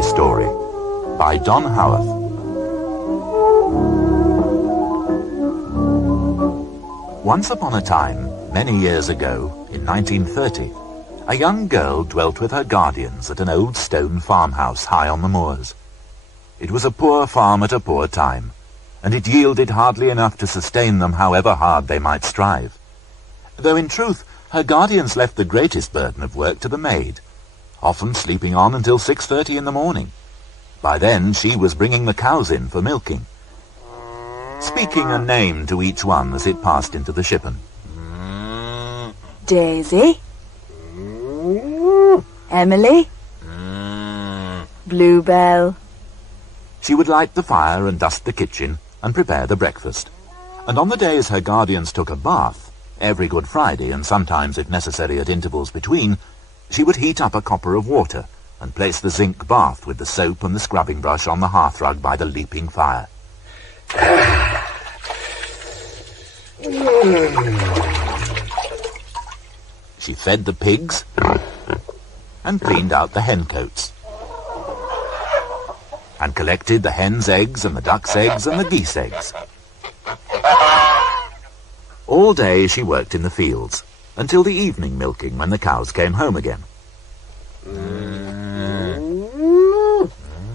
Fairy Story by Don Haworth. Once upon a time, many years ago, in 1930, a young girl dwelt with her guardians at an old stone farmhouse high on the moors. It was a poor farm at a poor time, and it yielded hardly enough to sustain them however hard they might strive. Though in truth, her guardians left the greatest burden of work to the maid, often sleeping on until 6:30 in the morning. By then she was bringing the cows in for milking, speaking a name to each one as it passed into the shippen. Daisy, Emily, Bluebell. She would light the fire and dust the kitchen and prepare the breakfast. And on the days her guardians took a bath, every Good Friday and sometimes, if necessary, at intervals between, she would heat up a copper of water and place the zinc bath with the soap and the scrubbing brush on the hearthrug by the leaping fire. She fed the pigs and cleaned out the hen cotes, and collected the hen's eggs and the duck's eggs and the geese eggs. All day she worked in the fields, until the evening milking when the cows came home again.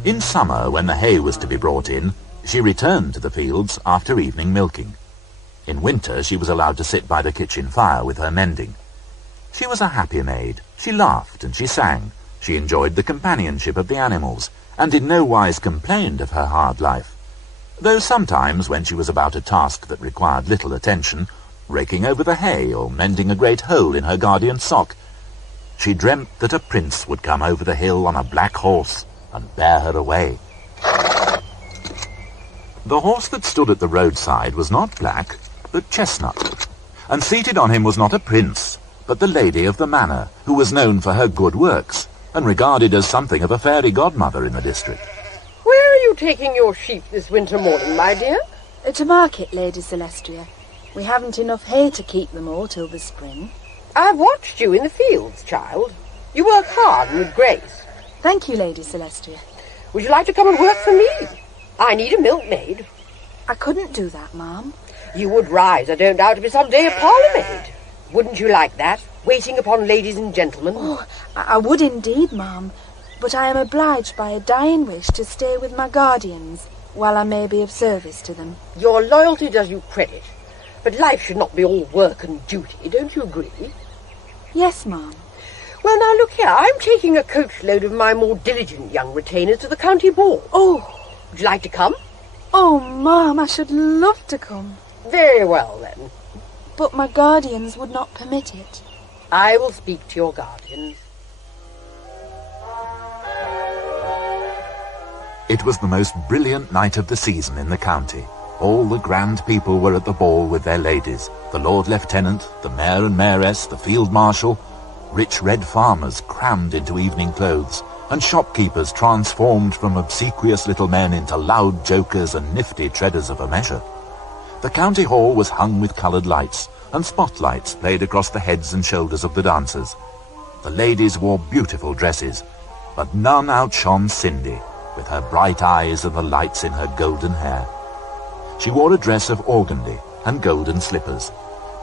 In summer, when the hay was to be brought in, she returned to the fields after evening milking. In winter she was allowed to sit by the kitchen fire with her mending. She was a happy maid. She laughed and she sang. She enjoyed the companionship of the animals, and in no wise complained of her hard life, though sometimes, when she was about a task that required little attention, raking over the hay or mending a great hole in her guardian's sock, she dreamt that a prince would come over the hill on a black horse and bear her away. The horse that stood at the roadside was not black, but chestnut, and seated on him was not a prince, but the lady of the manor, who was known for her good works, and regarded as something of a fairy godmother in the district. Where are you taking your sheep this winter morning, my dear? To market, Lady Celestia. We haven't enough hay to keep them all till the spring. I've watched you in the fields, child. You work hard and with grace. Thank you, Lady Celestia. Would you like to come and work for me? I need a milkmaid. I couldn't do that, Ma'am. You would rise, I don't doubt, to be some day a parlour-maid. Wouldn't you like that, waiting upon ladies and gentlemen? Oh, I would indeed, Ma'am, but I am obliged by a dying wish to stay with my guardians while I may be of service to them. Your loyalty does you credit, but life should not be all work and duty, don't you agree? Yes, Ma'am. Well, now, look here, I'm taking a coachload of my more diligent young retainers to the county ball. Oh! Would you like to come? Oh, Ma'am, I should love to come. Very well, then. But my guardians would not permit it. I will speak to your guardians. It was the most brilliant night of the season in the county. All the grand people were at the ball with their ladies, the Lord Lieutenant, the Mayor and Mayoress, the Field Marshal, rich red farmers crammed into evening clothes, and shopkeepers transformed from obsequious little men into loud jokers and nifty treaders of a measure. The county hall was hung with coloured lights, and spotlights played across the heads and shoulders of the dancers. The ladies wore beautiful dresses, but none outshone Cindy, with her bright eyes and the lights in her golden hair. She wore a dress of organdy and golden slippers,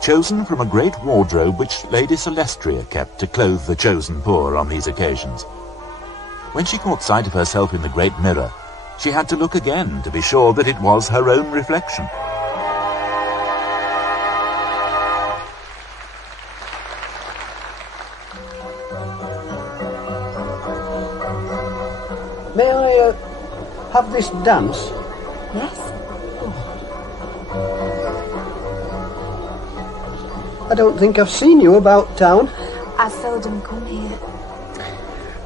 chosen from a great wardrobe which Lady Celestia kept to clothe the chosen poor on these occasions. When she caught sight of herself in the great mirror, she had to look again to be sure that it was her own reflection. May I have this dance? Yes? I don't think I've seen you about town. I seldom come here.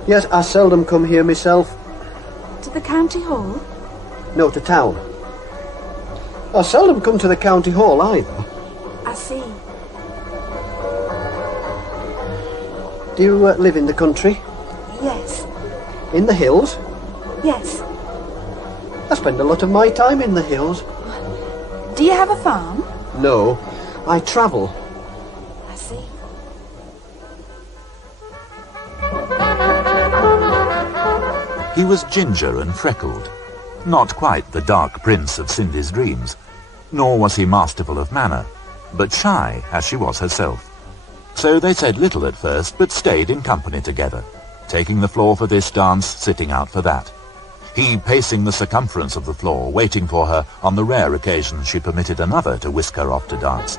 Yes, I seldom come here myself. To the county hall? No, to town. I seldom come to the county hall either. I see. Do you live in the country? Yes. In the hills? Yes. I spend a lot of my time in the hills. Do you have a farm? No, I travel. I see. He was ginger and freckled, not quite the dark prince of Cindy's dreams, nor was he masterful of manner, but shy as she was herself. So they said little at first, but stayed in company together, taking the floor for this dance, sitting out for that. He pacing the circumference of the floor, waiting for her on the rare occasion she permitted another to whisk her off to dance.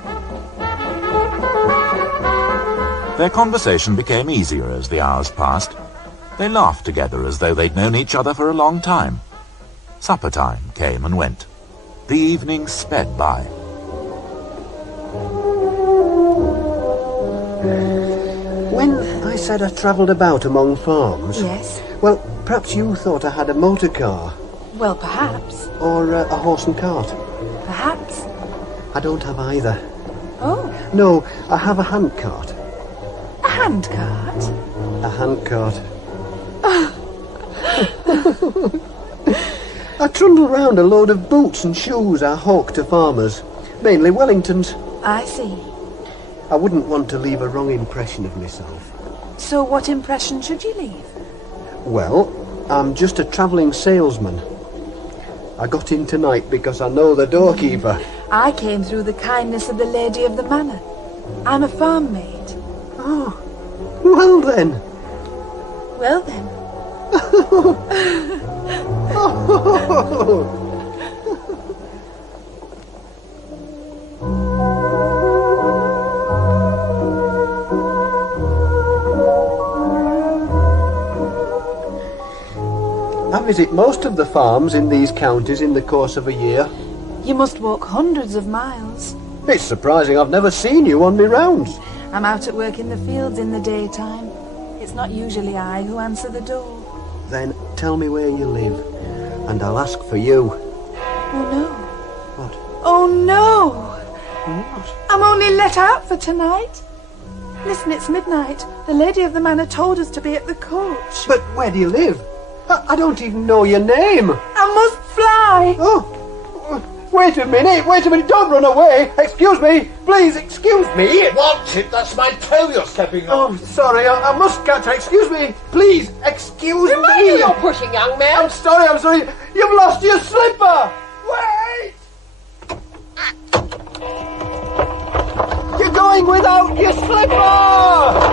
Their conversation became easier as the hours passed. They laughed together as though they'd known each other for a long time. Supper time came and went. The evening sped by. When I said I travelled about among farms... Yes? Well, perhaps you thought I had a motor car. Well, perhaps. Or a horse and cart. Perhaps. I don't have either. Oh, No, I have a hand cart. a handcart? A hand cart. I trundle round a load of boots and shoes I hawk to farmers, mainly Wellingtons. I see. I wouldn't want to leave a wrong impression of myself. So what impression should you leave? Well, I'm just a travelling salesman. I got in tonight because I know the doorkeeper. I came through the kindness of the lady of the manor. I'm a farm maid. Oh, well then. Well then. I visit most of the farms in these counties in the course of a year. You must walk hundreds of miles. It's surprising I've never seen you on my rounds. I'm out at work in the fields in the daytime. It's not usually I who answer the door. Then tell me where you live, and I'll ask for you. Oh no. What? Oh no! What? I'm only let out for tonight. Listen, it's midnight. The lady of the manor told us to be at the coach. But where do you live? I don't even know your name. I must fly. Oh, wait a minute, don't run away. Excuse me, please, excuse me. What's it? That's my tail you're stepping on. Oh, sorry, I must catch her. Excuse me, please, excuse Who are me. you pushing, young man? I'm sorry. You've lost your slipper. Wait! You're going without your slipper.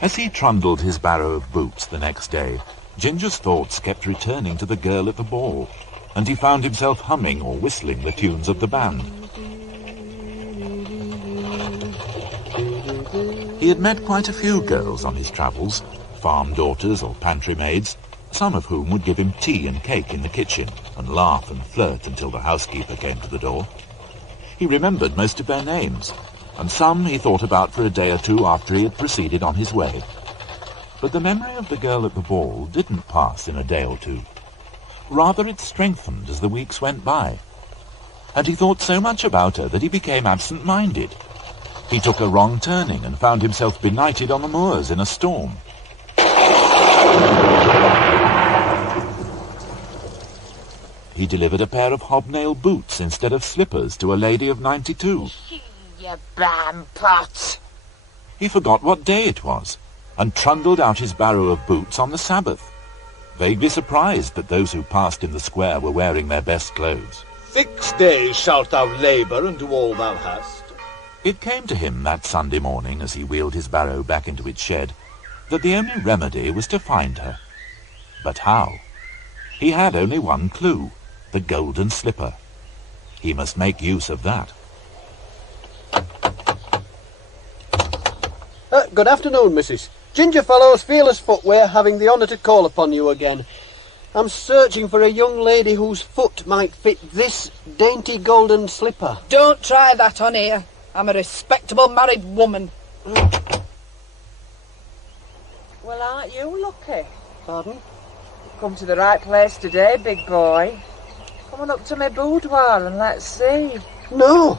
As he trundled his barrow of boots the next day, Ginger's thoughts kept returning to the girl at the ball, and he found himself humming or whistling the tunes of the band. He had met quite a few girls on his travels, farm daughters or pantry maids, some of whom would give him tea and cake in the kitchen and laugh and flirt until the housekeeper came to the door. He remembered most of their names, and some he thought about for a day or two after he had proceeded on his way. But the memory of the girl at the ball didn't pass in a day or two. Rather, it strengthened as the weeks went by. And he thought so much about her that he became absent-minded. He took a wrong turning and found himself benighted on the moors in a storm. He delivered a pair of hobnail boots instead of slippers to a lady of 92. You bam pot. He forgot what day it was, and trundled out his barrow of boots on the Sabbath, vaguely surprised that those who passed in the square were wearing their best clothes. 6 days shalt thou labour and do all thou hast. It came to him that Sunday morning, as he wheeled his barrow back into its shed, that the only remedy was to find her. But how? He had only one clue, the golden slipper. He must make use of that. Good afternoon, Mrs. Ginger Fellow's Fearless Footwear, having the honour to call upon you again. I'm searching for a young lady whose foot might fit this dainty golden slipper. Don't try that on here. I'm a respectable married woman. Well, aren't you lucky? Pardon? You've come to the right place today, big boy. Come on up to my boudoir and let's see. No!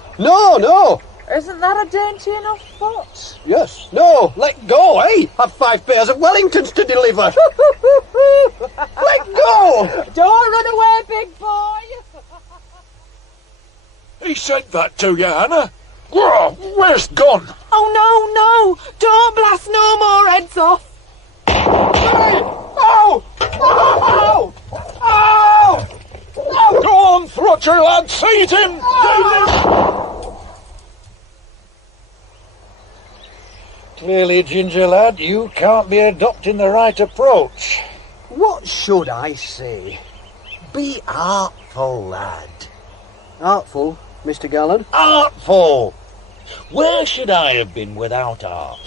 Isn't that a dainty enough foot? Yes, no, let go, eh? Have 5 pairs of Wellingtons to deliver. Let go! Don't run away, big boy. He said that to you, Hannah. Whoa, where's it gone? Oh, no! Don't blast no more heads off! Hey! Ow! Ow! Ow! Ow! Go on, Throtcher, lad! Seize him! Seize him! Clearly, Ginger lad, you can't be adopting the right approach. What should I say? Be artful, lad. Artful, Mr. Gallen? Artful! Where should I have been without art?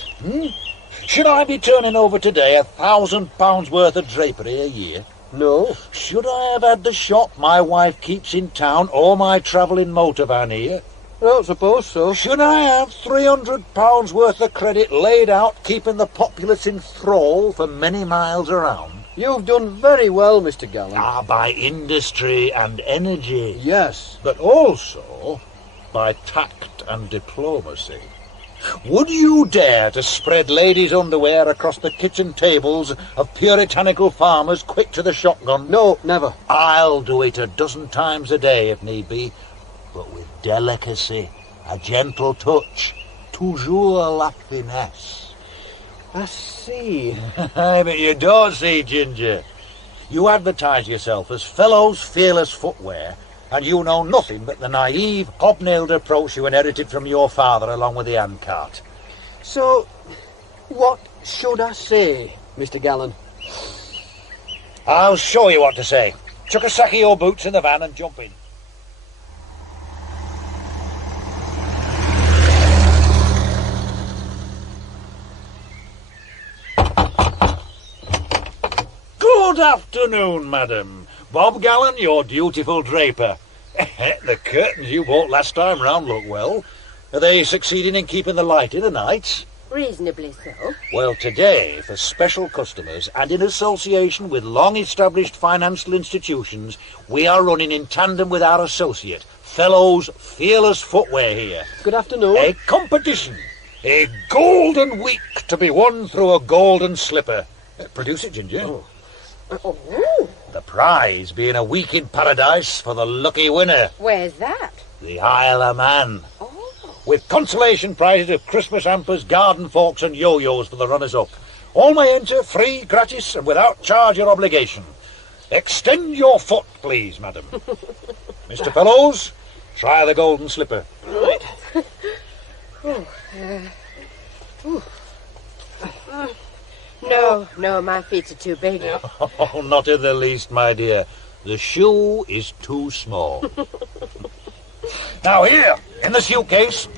Should I be turning over today £1,000 worth of drapery a year? No. Should I have had the shop my wife keeps in town or my travelling motor van here? I don't suppose so. Should I have £300 worth of credit laid out keeping the populace in thrall for many miles around? You've done very well, Mr. Gallen. By industry and energy. Yes. But also by tact and diplomacy. Would you dare to spread ladies' underwear across the kitchen tables of puritanical farmers quick to the shotgun? No, never. I'll do it a dozen times a day if need be, but with delicacy, a gentle touch, toujours la finesse. I see. But you don't see, Ginger. You advertise yourself as Fellowes Fearless Footwear, and you know nothing but the naive, hobnailed approach you inherited from your father along with the handcart. So, what should I say, Mr. Gallen? I'll show you what to say. Chuck a sack of your boots in the van and jump in. Good afternoon, madam. Bob Gallen, your dutiful draper. The curtains you bought last time round look well. Are they succeeding in keeping the light in the nights? Reasonably so. Well, today, for special customers and in association with long-established financial institutions, we are running in tandem with our associate, Fellowes Fearless Footwear here. Good afternoon. A competition. A golden week to be won through a golden slipper. Produce it, Ginger. Oh, The prize being a week in paradise for the lucky winner. where's that? The Isle of Man. Oh, With consolation prizes of Christmas hampers, garden forks and yo-yos for the runners-up. All may enter free, gratis and without charge or obligation. Extend your foot, please, madam. Mr. Fellowes, try the golden slipper. Right. No, my feet are too big. Oh, not in the least, my dear. The shoe is too small. Now here, in the suitcase,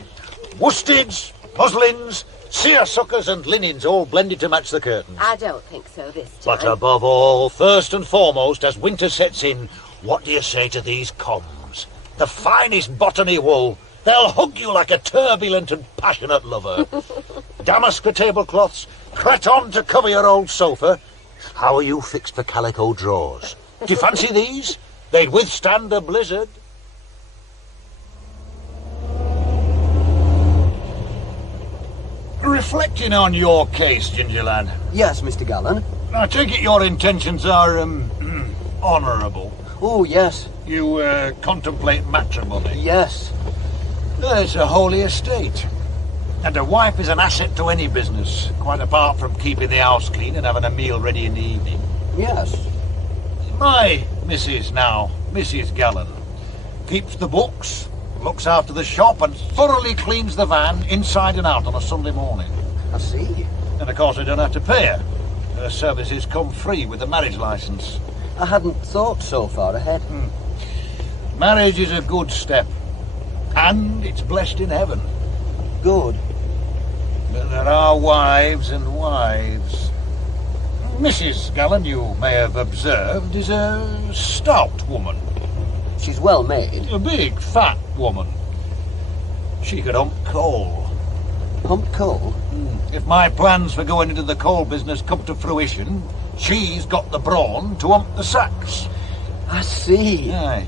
worsteds, muslins, seersuckers and linens all blended to match the curtains. I don't think so this time. But above all, first and foremost, as winter sets in, what do you say to these combs? The finest botany wool. They'll hug you like a turbulent and passionate lover. Damask for tablecloths, cretonne to cover your old sofa. How are you fixed for calico drawers? Do you fancy these? They'd withstand a blizzard. Reflecting on your case, Ginger lad, Yes, Mr. Gallen. I take it your intentions are, honourable. Oh, yes. You, contemplate matrimony. Yes. It's a holy estate. And a wife is an asset to any business, quite apart from keeping the house clean and having a meal ready in the evening. Yes. My missus now, Mrs. Gallen, keeps the books, looks after the shop and thoroughly cleans the van inside and out on a Sunday morning. I see. And of course I don't have to pay her. Her services come free with the marriage licence. I hadn't thought so far ahead. Marriage is a good step. And it's blessed in heaven. Good. But there are wives and wives. Mrs. Gallen, you may have observed, is a stout woman. She's well made. A big, fat woman. She could hump coal. Hump coal? If my plans for going into the coal business come to fruition, she's got the brawn to hump the sacks. I see. Aye.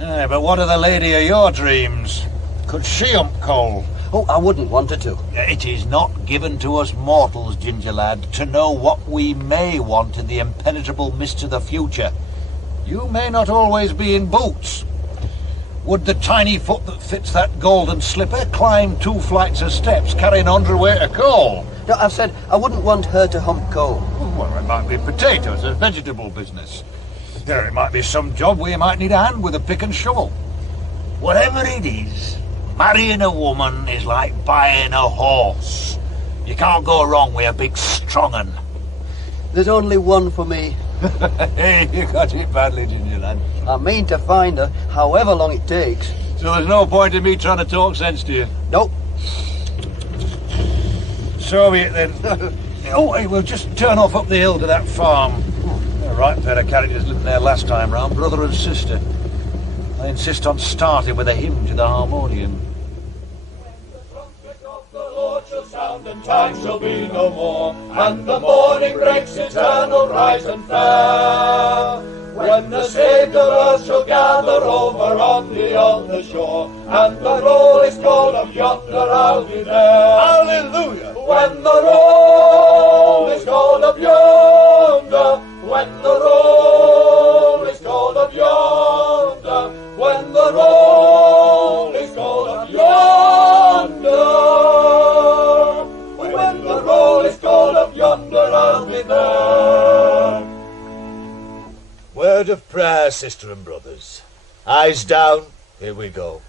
Aye, but what of the lady of your dreams? Could she hump coal? Oh, I wouldn't want her to. It is not given to us mortals, Ginger lad, to know what we may want in the impenetrable mists of the future. You may not always be in boots. Would the tiny foot that fits that golden slipper climb 2 flights of steps carrying 100 of coal? No, I've said I wouldn't want her to hump coal. Well, it might be potatoes, a vegetable business. There, it might be some job where you might need a hand with a pick and shovel. Whatever it is, marrying a woman is like buying a horse. You can't go wrong with a big strong un. There's only one for me. Hey, you got it badly, Ginger lad. I mean to find her, however long it takes. So there's no point in me trying to talk sense to you? Nope. So be it then. Oh, hey, we'll just turn off up the hill to that farm. A right pair of characters living there last time round, brother and sister. I insist on starting with a hymn to the harmonium. Sound and time shall be no more, and the morning breaks eternal, rise and fair. When the saved of earth shall gather over on the other shore, and the roll is called of yonder, I'll be there. Hallelujah! When the roll is called of yonder, when the roll is called of yonder, when the roll is called of yonder. When the roll is called up yonder, I'll be there. Word of prayer, sister and brothers. Eyes down, here we go.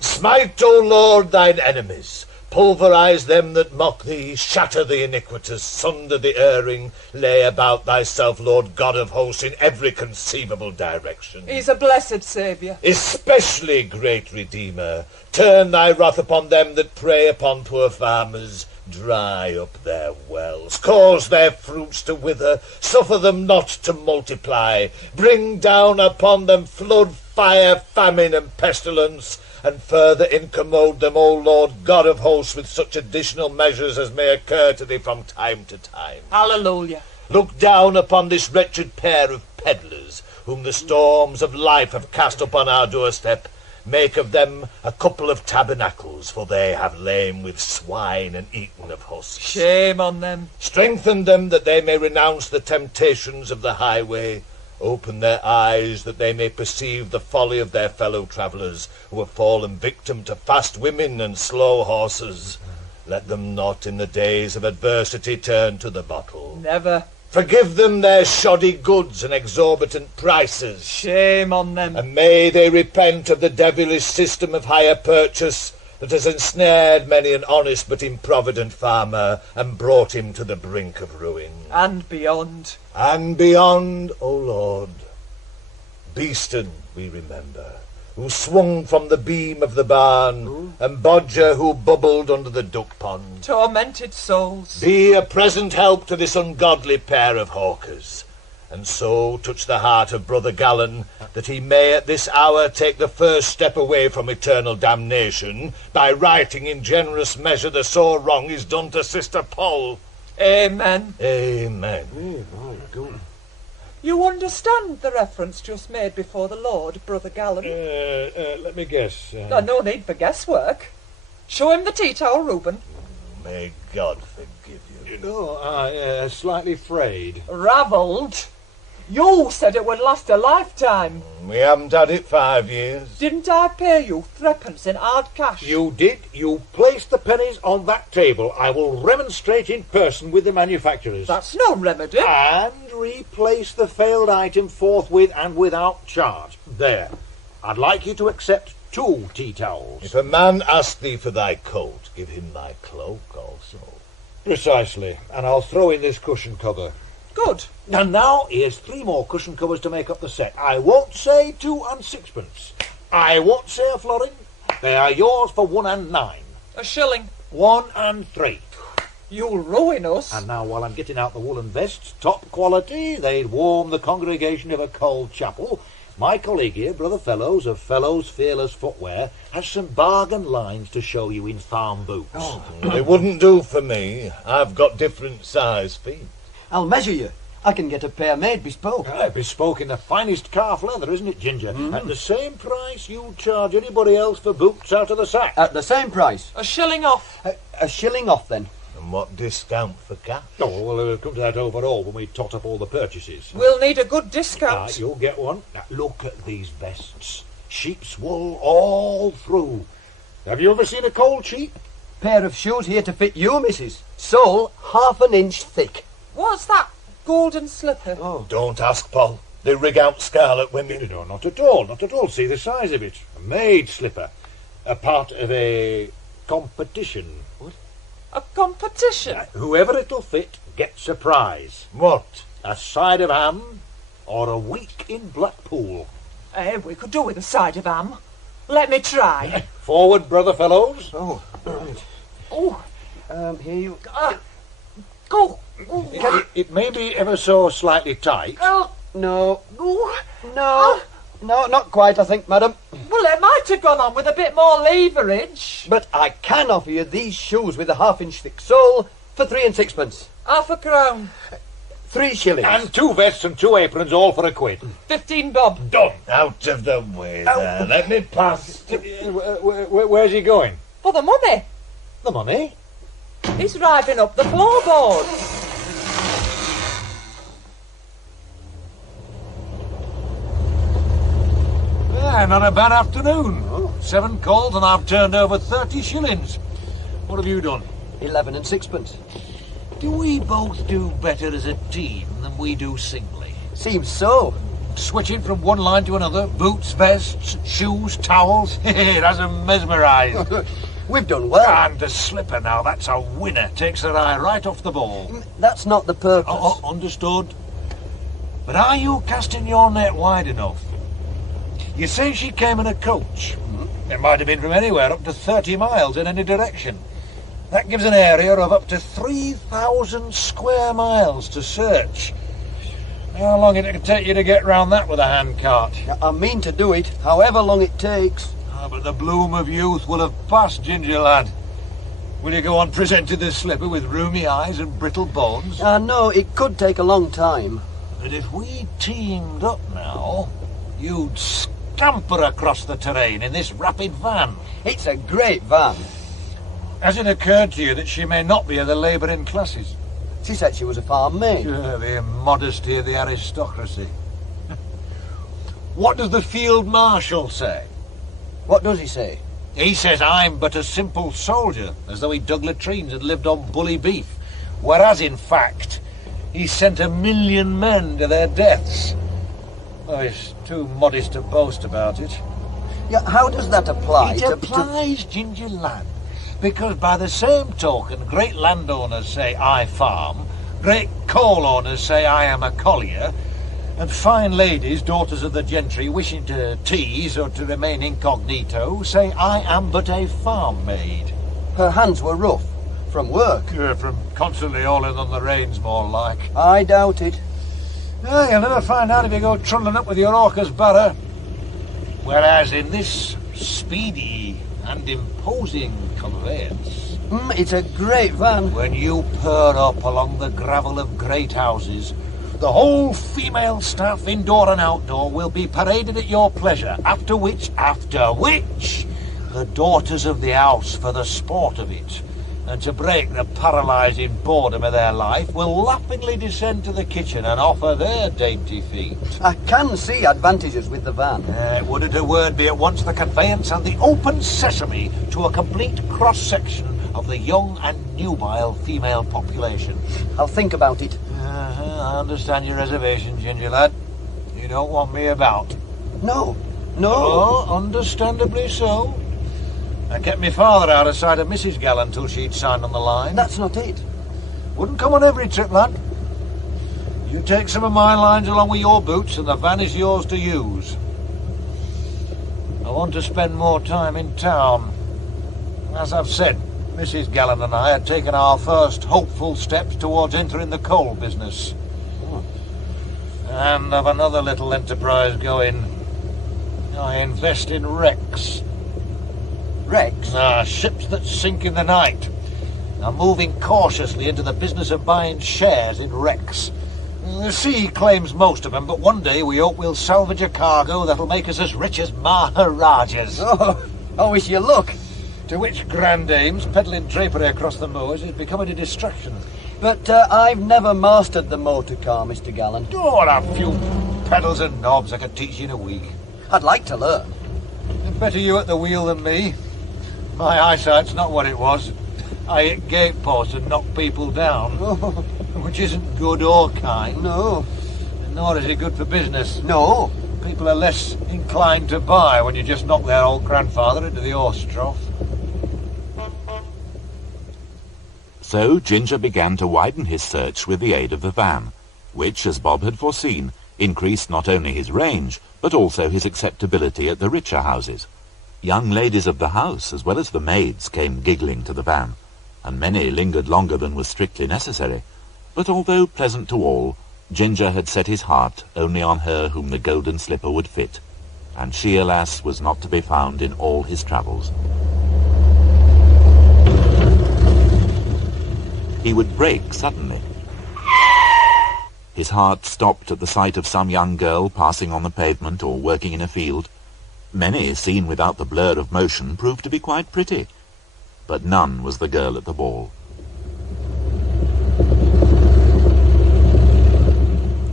Smite, O Lord, thine enemies. Pulverize them that mock thee. Shatter the iniquitous. Sunder the erring. Lay about thyself, Lord God of hosts, in every conceivable direction. He's a blessed Saviour. Especially, great Redeemer, turn thy wrath upon them that prey upon poor farmers. Dry up their wells, cause their fruits to wither, suffer them not to multiply, bring down upon them flood, fire, famine, and pestilence, and further incommode them, O Lord God of hosts, with such additional measures as may occur to thee from time to time. Hallelujah. Look down upon this wretched pair of peddlers, whom the storms of life have cast upon our doorstep. Make of them a couple of tabernacles, for they have lain with swine and eaten of husks. Shame on them. Strengthen them that they may renounce the temptations of the highway. Open their eyes that they may perceive the folly of their fellow travellers, who have fallen victim to fast women and slow horses. Let them not in the days of adversity turn to the bottle. Never. Forgive them their shoddy goods and exorbitant prices. Shame on them. And may they repent of the devilish system of hire purchase that has ensnared many an honest but improvident farmer and brought him to the brink of ruin. And beyond. And beyond, O Lord. Beeston we remember, who swung from the beam of the barn, and Bodger, who bubbled under the duck pond. Tormented souls. Be a present help to this ungodly pair of hawkers, and so touch the heart of Brother Gallen, that he may at this hour take the first step away from eternal damnation, by righting in generous measure the sore wrong is done to Sister Poll. Amen. Amen. You understand the reference just made before the Lord, Brother Gallen? Let me guess. No need for guesswork. Show him the tea towel, Reuben. May God forgive you. No, slightly frayed. Ravelled. You said it would last a lifetime. We haven't had it 5 years. Didn't I pay you 3p in hard cash? You did. You placed the pennies on that table. I will remonstrate in person with the manufacturers. That's no remedy. And replace the failed item forthwith and without charge. There. I'd like you to accept 2 tea towels. If a man ask thee for thy coat, give him thy cloak also. Precisely. And I'll throw in this cushion cover. Good. And now here's 3 more cushion covers to make up the set. I won't say 2 and 6p. I won't say a florin. They are yours for 1 and 9. A shilling. 1 and 3. You'll ruin us. And now while I'm getting out the woolen vests, top quality, they'd warm the congregation of a cold chapel, my colleague here, Brother Fellows of Fellows Fearless Footwear, has some bargain lines to show you in farm boots. It wouldn't do for me. I've got different size feet. I'll measure you. I can get a pair made bespoke. Bespoke in the finest calf leather, isn't it, Ginger? At the same price you charge anybody else for boots out of the sack. At the same price. A shilling off. A shilling off, then. And what discount for cash? Oh, well, it'll come to that overall when we tot up all the purchases. We'll need a good discount. You'll get one. Now, look at these vests. sheep's wool all through. Have you ever seen a cold sheep? Pair of shoes here to fit you, missus. Sole 1/2 inch thick. What's that golden slipper? Oh. Don't ask, Paul. They rig out scarlet women. No, not at all, not at all. See the size of it. A maid slipper. A part of a competition. What? A competition? Whoever it'll fit gets a prize. What? A side of ham or a week in Blackpool. We could do with a side of ham. Let me try. Forward, brother fellows. Oh, right. Oh, Here you... go. It may be ever so slightly tight. No. No, not quite, I think, madam. Well, it might have gone on with a bit more leverage. But I can offer you these shoes with a 1/2 inch thick sole for 3 and 6pence. 1/2 a crown. 3 shillings. And 2 vests and 2 aprons, all for a quid. 15 bob. Done. Out of the way there. Let me pass. Where's he going? For the money. The money? He's driving up the floorboards. Yeah, not a bad afternoon. 7 calls and I've turned over 30 shillings. What have you done? 11 and 6pence. Do we both do better as a team than we do singly? Seems so. Switching from one line to another, boots, vests, shoes, towels. It has them mesmerised. We've done well. And the slipper now, that's a winner. Takes her eye right off the ball. That's not the purpose. Oh, understood. But are you casting your net wide enough? You say she came in a coach. It might have been from anywhere up to 30 miles in any direction. That gives an area of up to 3,000 square miles to search. How long it can take you to get round that with a handcart? I mean to do it, however long it takes. But the bloom of youth will have passed, Ginger lad. Will you go on presenting this slipper with rheumy eyes and brittle bones? I know it could take a long time. But if we teamed up now, you'd scamper across the terrain in this rapid van. It's a great van. Has it occurred to you that she may not be of the labouring classes? She said she was a farm maid. The immodesty of the aristocracy. What does the field marshal say? What does he say? He says I'm but a simple soldier, as though he dug latrines and lived on bully beef. Whereas, in fact, he sent 1 million men to their deaths. Oh, he's too modest to boast about it. Yeah, how does that apply? It applies, Ginger lad, because by the same token, great landowners say I farm, great coal owners say I am a collier, and fine ladies, daughters of the gentry, wishing to tease or to remain incognito, say I am but a farm maid. Her hands were rough. From work. From constantly hauling on the reins, more like. I doubt it. You'll never find out if you go trundling up with your hawker's barrow. Whereas in this speedy and imposing conveyance, It's a great van. when you purr up along the gravel of great houses, the whole female staff, indoor and outdoor, will be paraded at your pleasure, after which, the daughters of the house, for the sport of it, and to break the paralysing boredom of their life, will laughingly descend to the kitchen and offer their dainty feet. I can see advantages with the van. Wouldn't a word be at once the conveyance and the open sesame to a complete cross-section of the young and nubile female population? I'll think about it. I understand your reservation, Ginger lad. You don't want me about. No. Oh, understandably so. I kept my father out of sight of Mrs. Gallen till she'd signed on the line. That's not it. Wouldn't come on every trip, lad. You take some of my lines along with your boots and the van is yours to use. I want to spend more time in town. As I've said, Mrs. Gallen and I had taken our first hopeful steps towards entering the coal business. And I've another little enterprise going. I invest in wrecks. Wrecks? Ships that sink in the night. I'm moving cautiously into the business of buying shares in wrecks. The sea claims most of them, but one day we hope we'll salvage a cargo that'll make us as rich as Maharajas. Oh, I wish you luck. To which grand dames peddling drapery across the moors is becoming a distraction. But I've never mastered the motor car, Mr. Gallen. Oh, a few pedals and knobs I could teach you in a week. I'd like to learn. Better you at the wheel than me. My eyesight's not what it was. I hit gateposts and knock people down, which isn't good or kind. No. Nor is it good for business. No. People are less inclined to buy when you just knock their old grandfather into the horse trough. So Ginger began to widen his search with the aid of the van, which, as Bob had foreseen, increased not only his range, but also his acceptability at the richer houses. Young ladies of the house, as well as the maids, came giggling to the van, and many lingered longer than was strictly necessary. But although pleasant to all, Ginger had set his heart only on her whom the golden slipper would fit, and she, alas, was not to be found in all his travels. He would break suddenly. His heart stopped at the sight of some young girl passing on the pavement or working in a field. Many, seen without the blur of motion, proved to be quite pretty, but none was the girl at the ball.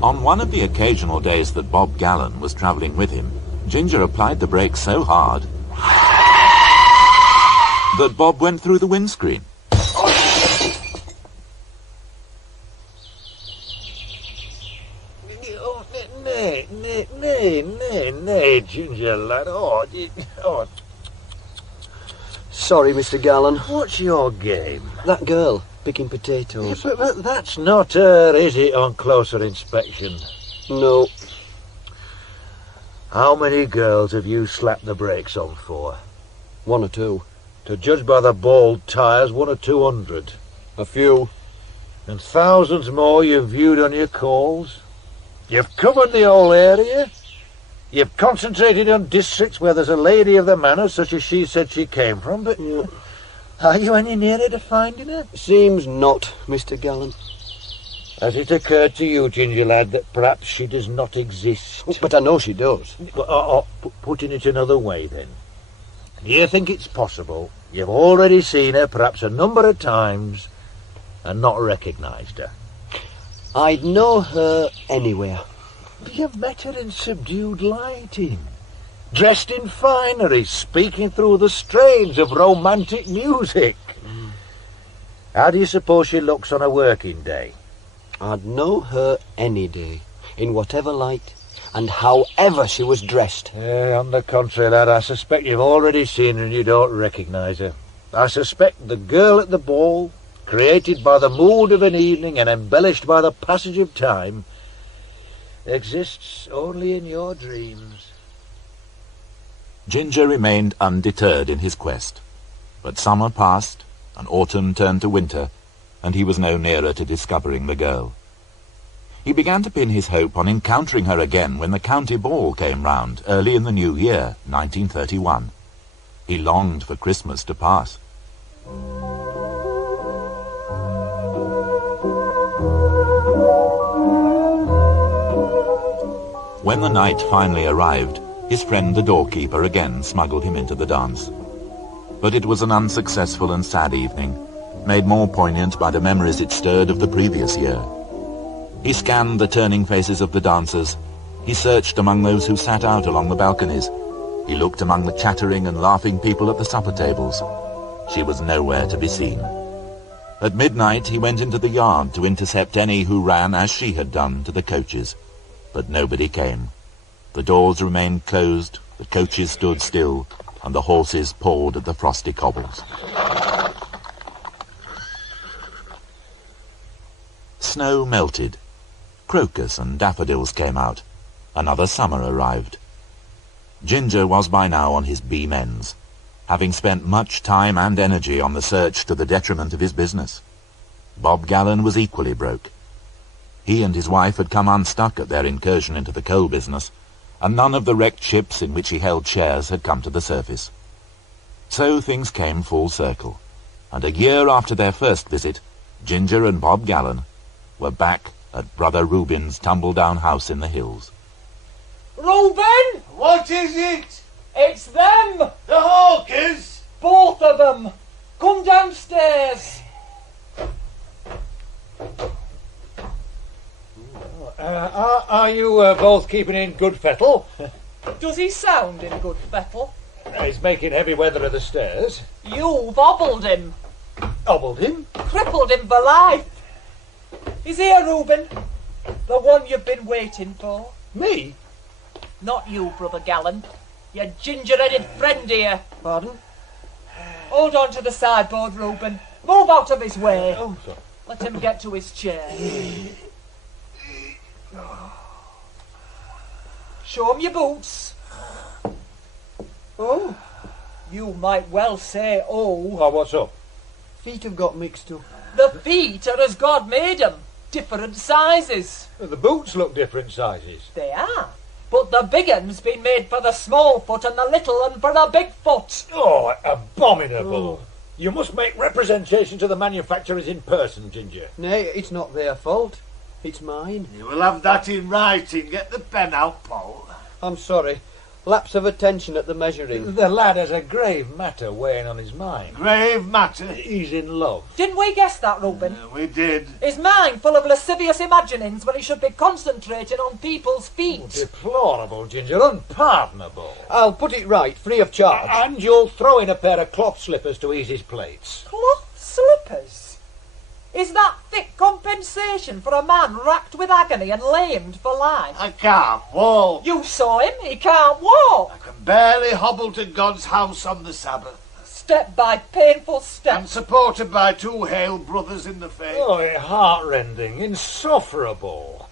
On one of the occasional days that Bob Gallen was travelling with him, Ginger applied the brakes so hard that Bob went through the windscreen. Nay, Ginger, lad. Oh. Sorry, Mr. Gallen. What's your game? That girl, picking potatoes. Yeah, but that's not her, is it, on closer inspection? No. How many girls have you slapped the brakes on for? 1 or 2. To judge by the bald tyres, 1 or 200. A few. And thousands more you've viewed on your calls. You've covered the whole area. You've concentrated on districts where there's a lady of the manor, such as she said she came from, but are you any nearer to finding her? Seems not, Mr. Gallen. Has it occurred to you, Ginger lad, that perhaps she does not exist? But I know she does. Putting it another way, then. Do you think it's possible you've already seen her perhaps a number of times and not recognised her? I'd know her anywhere. You've met her in subdued lighting, dressed in finery, speaking through the strains of romantic music. How do you suppose she looks on a working day? I'd know her any day, in whatever light, and however she was dressed. On the contrary, lad, I suspect you've already seen her and you don't recognise her. I suspect the girl at the ball, created by the mood of an evening and embellished by the passage of time, exists only in your dreams. Ginger remained undeterred in his quest, but summer passed, and autumn turned to winter, and he was no nearer to discovering the girl. He began to pin his hope on encountering her again when the county ball came round, early in the new year, 1931. He longed for Christmas to pass. When the night finally arrived, his friend the doorkeeper again smuggled him into the dance. But it was an unsuccessful and sad evening, made more poignant by the memories it stirred of the previous year. He scanned the turning faces of the dancers. He searched among those who sat out along the balconies. He looked among the chattering and laughing people at the supper tables. She was nowhere to be seen. At midnight he went into the yard to intercept any who ran, as she had done, to the coaches. But nobody came. The doors remained closed, the coaches stood still, and the horses pawed at the frosty cobbles. Snow melted. Crocus and daffodils came out. Another summer arrived. Ginger was by now on his beam ends, having spent much time and energy on the search to the detriment of his business. Bob Gallen was equally broke. He and his wife had come unstuck at their incursion into the coal business, and none of the wrecked ships in which he held shares had come to the surface. So things came full circle, and a year after their first visit, Ginger and Bob Gallen were back at Brother Reuben's tumble-down house in the hills. Reuben! What is it? It's them! The Hawkers? Both of them! Come downstairs! Are you both keeping in good fettle? Does he sound in good fettle? He's making heavy weather of the stairs. You've hobbled him. Hobbled him? Crippled him for life. He's here, Reuben. The one you've been waiting for. Me? Not you, Brother Gallen. Your ginger-headed friend here. Pardon? Hold on to the sideboard, Reuben. Move out of his way. Oh, sorry. Let him get to his chair. Show him your boots. Oh, You might well say, oh. Oh, what's up? feet have got mixed up. The feet are as God made 'em. Different sizes. The boots look different sizes. They are. But the big un's been made for the small foot and the little un for the big foot. Oh, abominable. You must make representation to the manufacturers in person, Ginger. Nay, it's not their fault. It's mine. You will have that in writing. Get the pen out, Paul. I'm sorry. Lapse of attention at the measuring. The lad has a grave matter weighing on his mind. Grave matter. He's in love. Didn't we guess that, Reuben? We did. His mind full of lascivious imaginings when he should be concentrating on people's feet. Deplorable, Ginger. Unpardonable. I'll put it right, free of charge. And you'll throw in a pair of cloth slippers to ease his plates. Cloth slippers? Is that fit compensation for a man racked with agony and lamed for life? I can't walk. You saw him, he can't walk. I can barely hobble to God's house on the Sabbath. Step by painful I'm step. supported by two hale brothers in the faith. Oh, heart-rending, insufferable.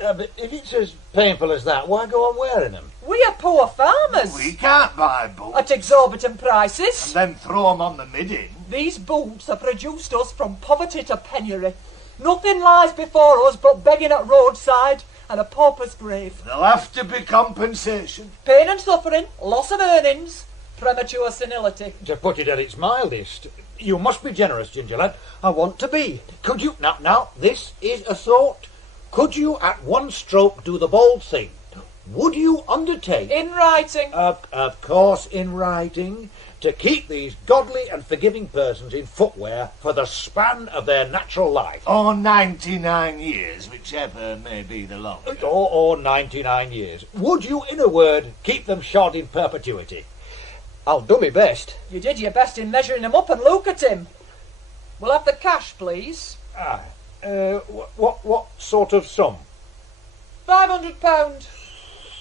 But if it's as painful as that, why go on wearing them? We are poor farmers. We can't buy boots At exorbitant prices. and then throw 'em on the midding. These boots have reduced us from poverty to penury. Nothing lies before us but begging at roadside and a pauper's grave. There'll have to be compensation. Pain and suffering, loss of earnings, premature senility. To put it at its mildest, you must be generous, Ginger lad. I want to be. Could you... Now, this is a thought. Could you at one stroke do the bold thing? Would you undertake... In writing. Of course, in writing, to keep these godly and forgiving persons in footwear for the span of their natural life. Or 99 years, whichever may be the longest. Or 99 years. Would you, in a word, keep them shod in perpetuity? I'll do my best. You did your best in measuring him up and look at him. We'll have the cash, please. What sort of sum? £500.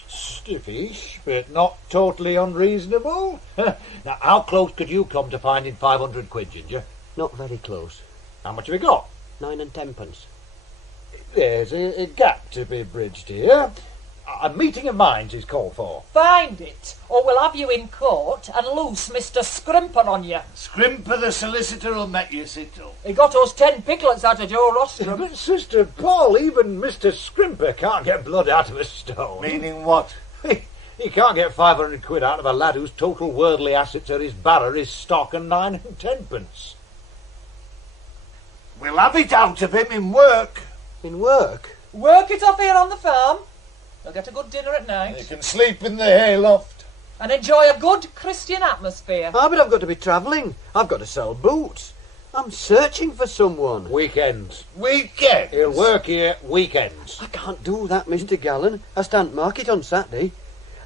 Stiffish, but not totally unreasonable. Now, how close could you come to finding 500 quid, Ginger? Not very close. How much have we got? 9 and 10 pence. There's a gap to be bridged here. A meeting of minds is called for. Find it, or we'll have you in court and loose Mr. Scrimper on you. Scrimper the solicitor will make you sit up. He got us 10 piglets out of Joe Rostrum. But, Sister Paul, even Mr. Scrimper can't get blood out of a stone. Meaning what? He can't get 500 quid out of a lad whose total worldly assets are his barrow, his stock, and 9 and 10 pence. We'll have it out of him in work. In work? Work it off here on the farm. You'll get a good dinner at You night. can sleep in the hay loft. And enjoy a good Christian atmosphere. Ah, but I've got to be travelling. I've got to sell boots. I'm searching for someone. Weekends. Weekend. He'll work here weekends. I can't do that, Mr. Gallen. I stand market on Saturday.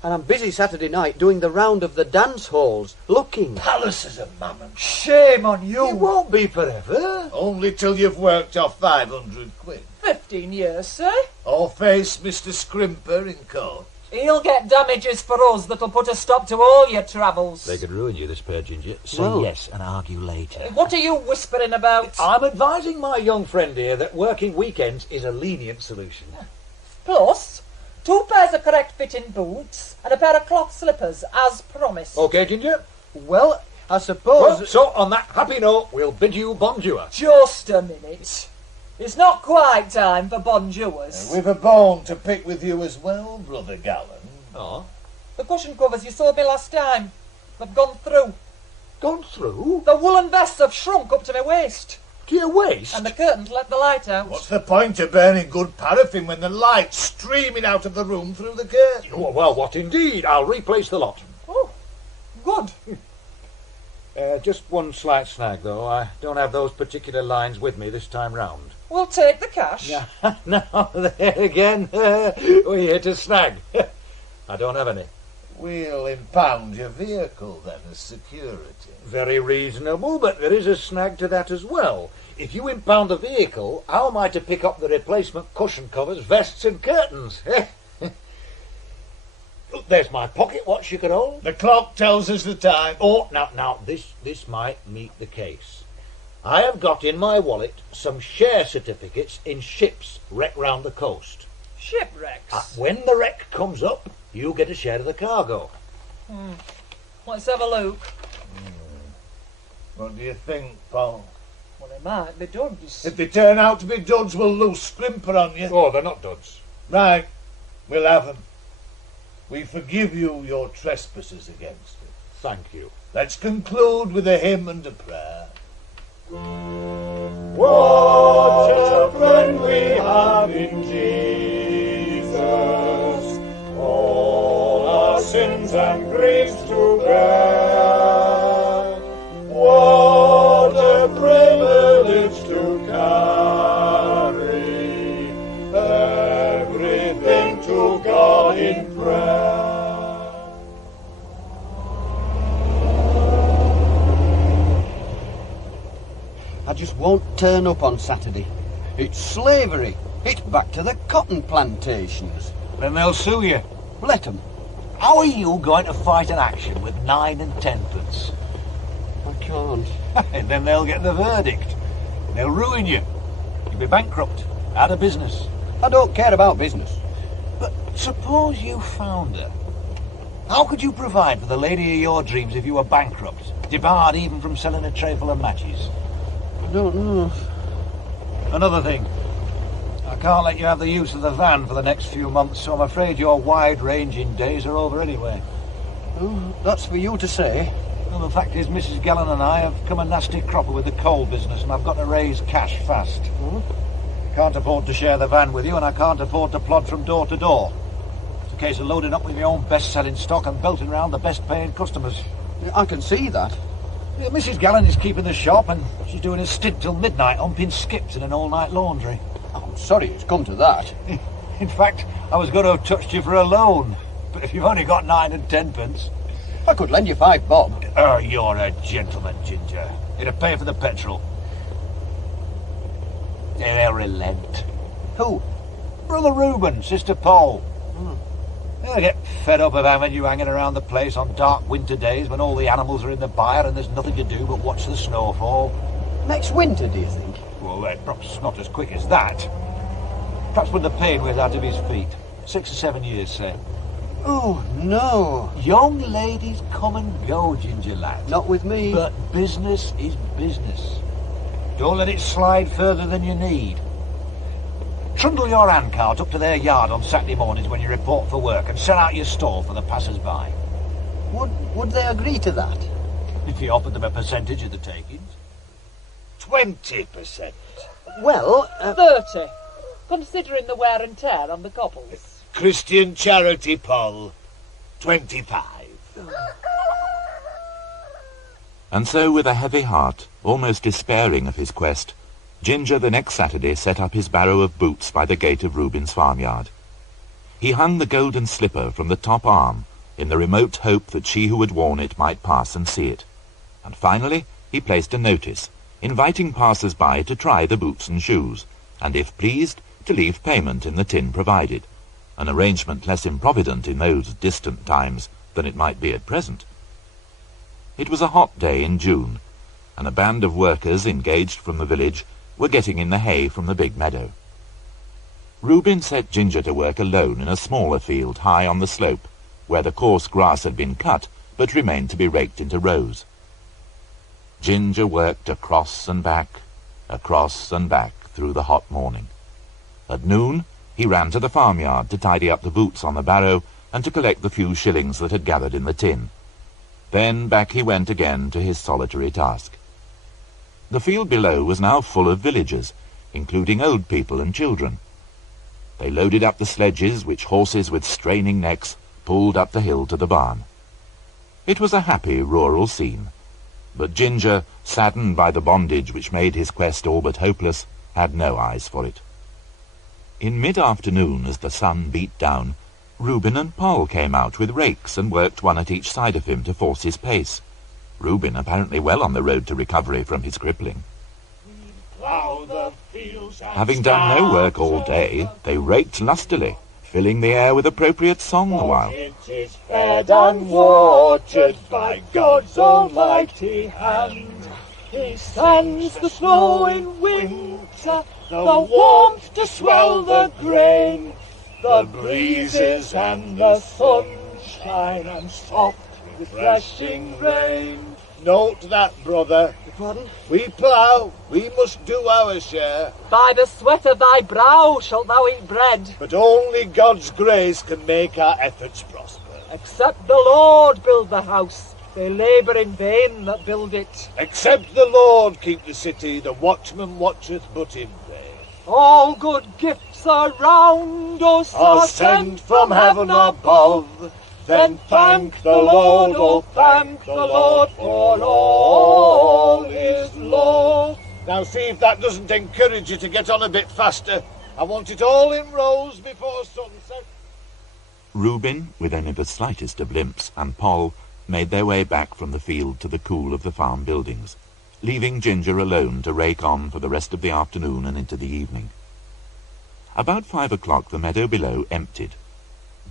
And I'm busy Saturday night doing the round of the dance halls, looking. Palaces of Mammon. Shame on you. It won't be forever. Only till you've worked off 500 quid. 15 years, sir. Or face Mr. Scrimper in court. He'll get damages for us that'll put a stop to all your travels. They could ruin you, this pair, Ginger. Say Well- yes and argue later. What are you whispering about? I'm advising my young friend here that working weekends is a lenient solution. Plus, 2 pairs of correct fitting boots and a pair of cloth slippers, as promised. Okay, Ginger? Well, I suppose... Well, so on that happy note, we'll bid you bonjour. Just a minute. It's not quite time for bonjours. We've a bone to pick with you as well, Brother Gallen. Oh, The cushion covers you sold me last time. They've gone through. gone through? The woolen vests have shrunk up to my waist. To your waist? And the curtains let the light out. What's the point of burning good paraffin when the light's streaming out of the room through the curtain? Oh, well, what indeed? I'll replace the lot. Oh, good. Just one slight snag, though. I don't have those particular lines with me this time round. We'll take the cash. Now, there again, we hit a snag. I don't have any. We'll impound your vehicle then as security. Very reasonable, but there is a snag to that as well. If you impound the vehicle, how am I to pick up the replacement cushion covers, vests and curtains? Look, there's my pocket watch you could hold. The clock tells us the time. Oh, now, this might meet the case. I have got in my wallet some share certificates in ships wrecked round the coast. Shipwrecks? When the wreck comes up, you get a share of the cargo. Let's have a look. What do you think, Paul? Well, they might be duds. If they turn out to be duds, we'll lose scrimper on you. Oh, they're not duds. Right, we'll have them. We forgive you your trespasses against it. Thank you. Let's conclude with a hymn and a prayer. What a friend we have in Jesus, all our sins and griefs to bear. What a privilege to carry everything to God in prayer. I just won't turn up on Saturday. It's slavery. It's back to the cotton plantations. Then they'll sue you. Let them. How are you going to fight an action with 9 and 10pence? I can't. And then they'll get the verdict. They'll ruin you. You'll be bankrupt, out of business. I don't care about business. But suppose you found her. How could you provide for the lady of your dreams if you were bankrupt, debarred even from selling a trayful of matches? I don't know. Another thing. I can't let you have the use of the van for the next few months, so I'm afraid your wide-ranging days are over anyway. Oh, that's for you to say. Well, the fact is, Mrs. Gellan and I have come a nasty cropper with the coal business, and I've got to raise cash fast. Can't afford to share the van with you, and I can't afford to plod from door to door. It's a case of loading up with your own best-selling stock and belting round the best-paying customers. I can see that. Yeah, Mrs. Gellan is keeping the shop, and she's doing a stint till midnight humping skips in an all-night laundry. I'm sorry it's come to that. In fact, I was going to have touched you for a loan, but if you've only got 9 and 10pence... I could lend you 5 bob. Oh, you're a gentleman, Ginger. It'll pay for the petrol. They'll relent. Who? Brother Reuben, Sister Paul. They'll get fed up of having you hanging around the place on dark winter days when all the animals are in the byre and there's nothing to do but watch the snowfall. Next winter, do you think? Well, perhaps not as quick as that. Perhaps when the pain wears out of his feet. 6 or 7 years, say. Oh, no. Young ladies come and go, Ginger lad. Not with me. But business is business. Don't let it slide further than you need. Trundle your handcart up to their yard on Saturday mornings when you report for work and set out your stall for the passers-by. Would they agree to that? If you offered them a percentage of the takings. 20%. Well, 30, considering the wear and tear on the cobbles. Christian charity, Paul. 25. And so, with a heavy heart, almost despairing of his quest, Ginger the next Saturday set up his barrow of boots by the gate of Reuben's farmyard. He hung the golden slipper from the top arm, in the remote hope that she who had worn it might pass and see it. And finally, he placed a notice, inviting passers-by to try the boots and shoes, and if pleased, to leave payment in the tin provided, an arrangement less improvident in those distant times than it might be at present. It was a hot day in June, and a band of workers engaged from the village were getting in the hay from the big meadow. Reuben set Ginger to work alone in a smaller field high on the slope, where the coarse grass had been cut, but remained to be raked into rows. Ginger worked across and back through the hot morning. At noon, he ran to the farmyard to tidy up the boots on the barrow and to collect the few shillings that had gathered in the tin. Then back he went again to his solitary task. The field below was now full of villagers, including old people and children. They loaded up the sledges which horses with straining necks pulled up the hill to the barn. It was a happy rural scene, but Ginger, saddened by the bondage which made his quest all but hopeless, had no eyes for it. In mid-afternoon, as the sun beat down, Reuben and Poll came out with rakes and worked one at each side of him to force his pace. Reuben apparently well on the road to recovery from his crippling. Having done no work all day, they raked lustily, filling the air with appropriate song the while. It is fed and watered by God's almighty hand. He sends the snow in winter, the warmth to swell the grain, the breezes and the sunshine and soft refreshing rain. Note that, brother. Pardon? We plough, we must do our share, By the sweat of thy brow shalt thou eat bread. but only God's grace can make our efforts prosper. Except the Lord build the house, they labour in vain that build it. Except the Lord keep the city, the watchman watcheth but in vain. All good gifts around us Are sent from heaven above, then thank the Lord, oh thank the Lord for all his love. Now see if that doesn't encourage you to get on a bit faster. I want it all in rows before sunset. Reuben, with only the slightest of limps, and Poll made their way back from the field to the cool of the farm buildings, leaving Ginger alone to rake on for the rest of the afternoon and into the evening. About 5 o'clock the meadow below emptied.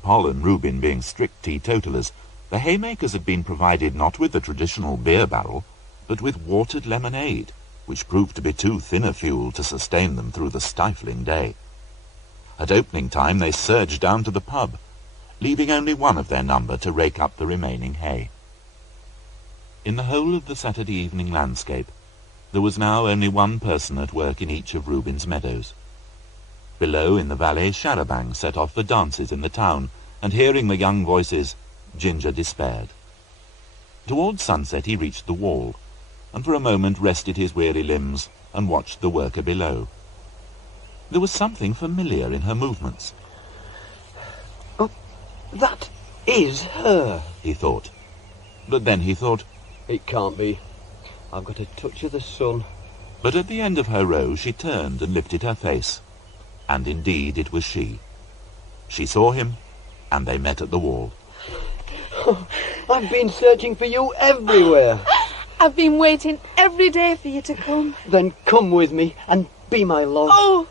Poll and Reuben being strict teetotalers, the haymakers had been provided not with the traditional beer barrel, but with watered lemonade, which proved to be too thin a fuel to sustain them through the stifling day. At opening time they surged down to the pub, leaving only one of their number to rake up the remaining hay. In the whole of the Saturday evening landscape, there was now only one person at work in each of Reuben's meadows. Below in the valley, Sharabang set off for dances in the town, and hearing the young voices, Ginger despaired. Towards sunset he reached the wall, and for a moment rested his weary limbs and watched the worker below. There was something familiar in her movements. Oh, that is her, he thought. But then he thought, it can't be. I've got a touch of the sun. But at the end of her row she turned and lifted her face. And indeed it was she. She saw him, and they met at the wall. Oh, I've been searching for you everywhere. I've been waiting every day for you to come. Then come with me and be my love. Oh,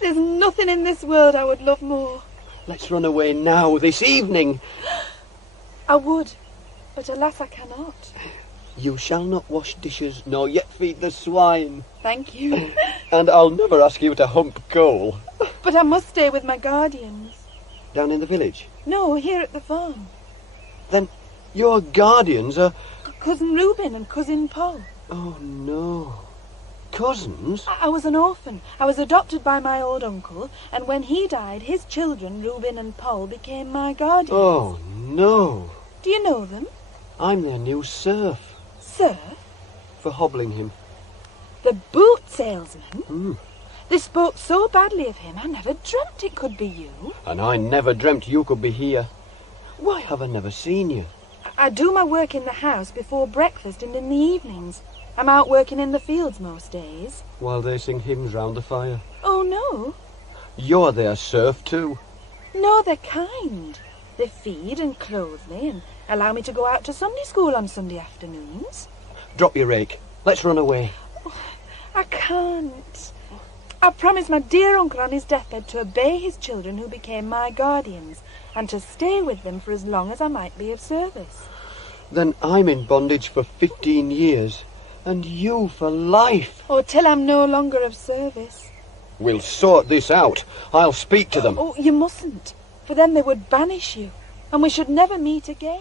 there's nothing in this world I would love more. Let's run away now, this evening. I would, but alas I cannot. You shall not wash dishes, nor yet feed the swine. Thank you. And I'll never ask you to hump coal. But I must stay with my guardians. Down in the village? No, here at the farm. Then your guardians are... Cousin Reuben and Cousin Poll. Oh, no. Cousins? I was an orphan. I was adopted by my old uncle, and when he died, his children, Reuben and Poll, became my guardians. Oh, no. Do you know them? I'm their new serf. Sir? For hobbling him. The boot salesman? Mm. They spoke so badly of him, I never dreamt it could be you. And I never dreamt you could be here. Why have I never seen you? I do my work in the house before breakfast and in the evenings. I'm out working in the fields most days. While they sing hymns round the fire. Oh, no. You're their serf, too. No, they're kind. They feed and clothe me and allow me to go out to Sunday school on Sunday afternoons. Drop your rake. Let's run away. Oh, I can't. I promised my dear uncle on his deathbed to obey his children who became my guardians and to stay with them for as long as I might be of service. Then I'm in bondage for 15 years, and you for life. Or till I'm no longer of service. We'll sort this out. I'll speak to them. Oh, you mustn't, for then they would banish you, and we should never meet again.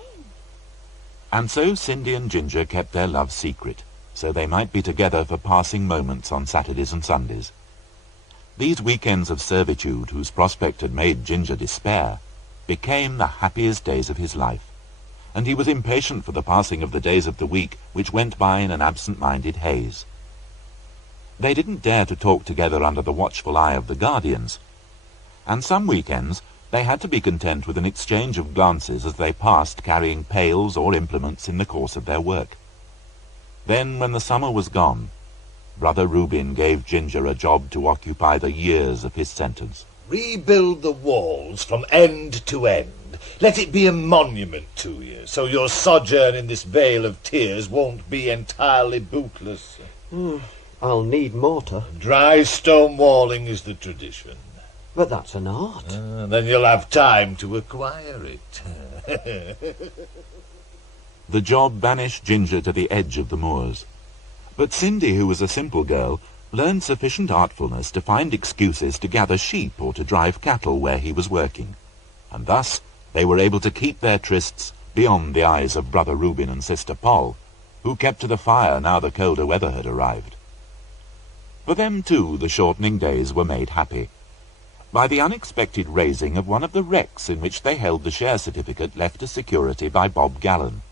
And so Cindy and Ginger kept their love secret, so they might be together for passing moments on Saturdays and Sundays. These weekends of servitude, whose prospect had made Ginger despair, became the happiest days of his life, and he was impatient for the passing of the days of the week which went by in an absent-minded haze. They didn't dare to talk together under the watchful eye of the guardians, and some weekends they had to be content with an exchange of glances as they passed carrying pails or implements in the course of their work. Then, when the summer was gone, Brother Reuben gave Ginger a job to occupy the years of his sentence. Rebuild the walls from end to end. Let it be a monument to you, so your sojourn in this vale of tears won't be entirely bootless. I'll need mortar. Dry stone walling is the tradition. But that's an art. Then you'll have time to acquire it. The job banished Ginger to the edge of the moors. But Cindy, who was a simple girl, learned sufficient artfulness to find excuses to gather sheep or to drive cattle where he was working. And thus they were able to keep their trysts beyond the eyes of Brother Reuben and Sister Poll, who kept to the fire now the colder weather had arrived. For them, too, the shortening days were made happy by the unexpected raising of one of the wrecks in which they held the share certificate left as security by Bob Gallen.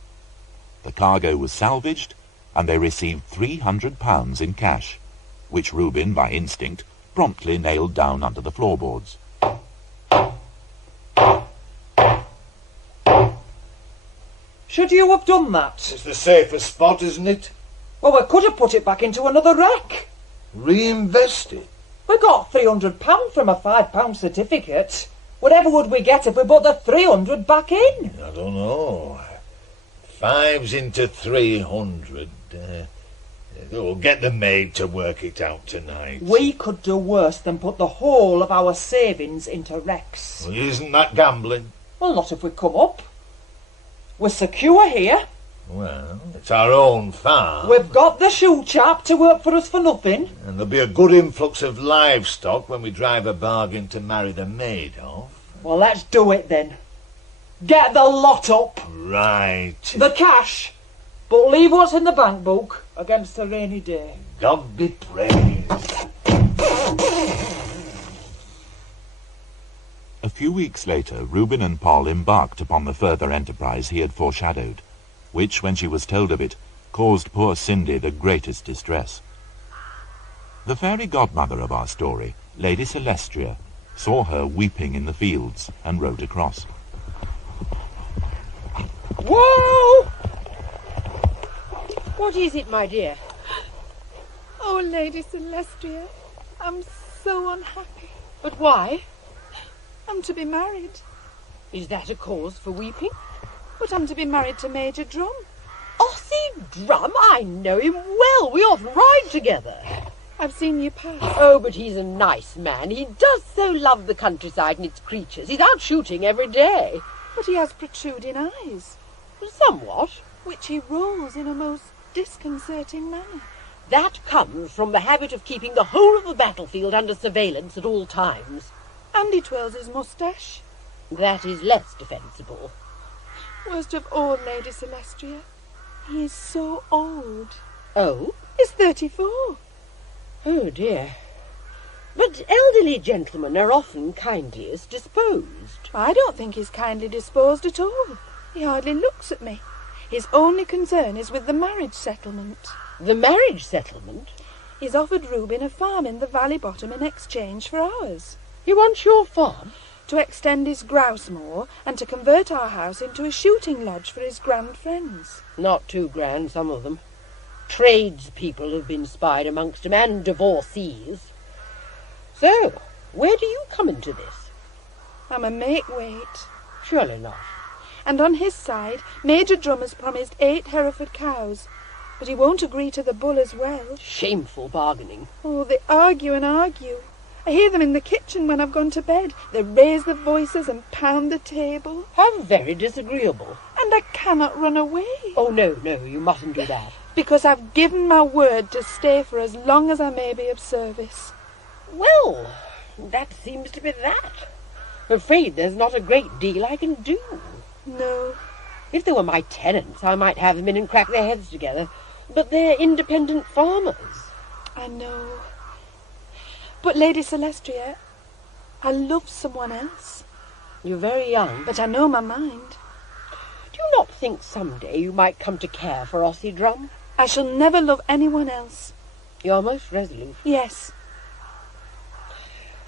The cargo was salvaged, and they received £300 in cash, which Reuben, by instinct, promptly nailed down under the floorboards. Should you have done that? It's the safest spot, isn't it? Well, we could have put it back into another wreck. Reinvest it. We got £300 from a £5 certificate. Whatever would we get if we put the 300 back in? I don't know. 5's into 300. We'll get the maid to work it out tonight. We could do worse than put the whole of our savings into wrecks. Well, isn't that gambling? Well, not if we come up. We're secure here. Well, it's our own farm. We've got the shoe chap to work for us for nothing. And there'll be a good influx of livestock when we drive a bargain to marry the maid off. Well, let's do it then. Get the lot up. Right. The cash. But leave what's in the bank book against a rainy day. God be praised. A few weeks later, Reuben and Poll embarked upon the further enterprise he had foreshadowed, which, when she was told of it, caused poor Cindy the greatest distress. The fairy godmother of our story, Lady Celestria, saw her weeping in the fields and rode across. Whoa! What is it, my dear? Oh, Lady Celestria, I'm so unhappy. But why? I'm to be married. Is that a cause for weeping? But I'm to be married to Major Drum. Ossie Drum? I know him well. We often ride together. I've seen you pass. Oh, but he's a nice man. He does so love the countryside and its creatures. He's out shooting every day. But he has protruding eyes, Somewhat. which he rolls in a most disconcerting manner. That comes from the habit of keeping the whole of the battlefield under surveillance at all times. And he twirls his moustache. That is less defensible. Worst of all, Lady Celestria, he is so old. Oh? He's 34. Oh, dear. But elderly gentlemen are often kindliest disposed. I don't think he's kindly disposed at all. He hardly looks at me. His only concern is with the marriage settlement. The marriage settlement? He's offered Reuben a farm in the valley bottom in exchange for ours. He wants your farm? To extend his grouse moor and to convert our house into a shooting lodge for his grand friends. Not too grand, some of them. Tradespeople have been spied amongst them, and divorcees. So, where do you come into this? I'm a make-weight. Surely not. And on his side, Major Drum has promised 8 Hereford cows. But he won't agree to the bull as well. Shameful bargaining. Oh, they argue and argue. I hear them in the kitchen when I've gone to bed. They raise their voices and pound the table. How very disagreeable. And I cannot run away. Oh, no, you mustn't do that. Because I've given my word to stay for as long as I may be of service. Well, that seems to be that. I'm afraid there's not a great deal I can do. No. If they were my tenants, I might have them in and crack their heads together. But they're independent farmers. I know. But, Lady Celestria, I love someone else. You're very young. But I know my mind. Do you not think someday you might come to care for Ossie Drum? I shall never love anyone else. You're most resolute. Yes.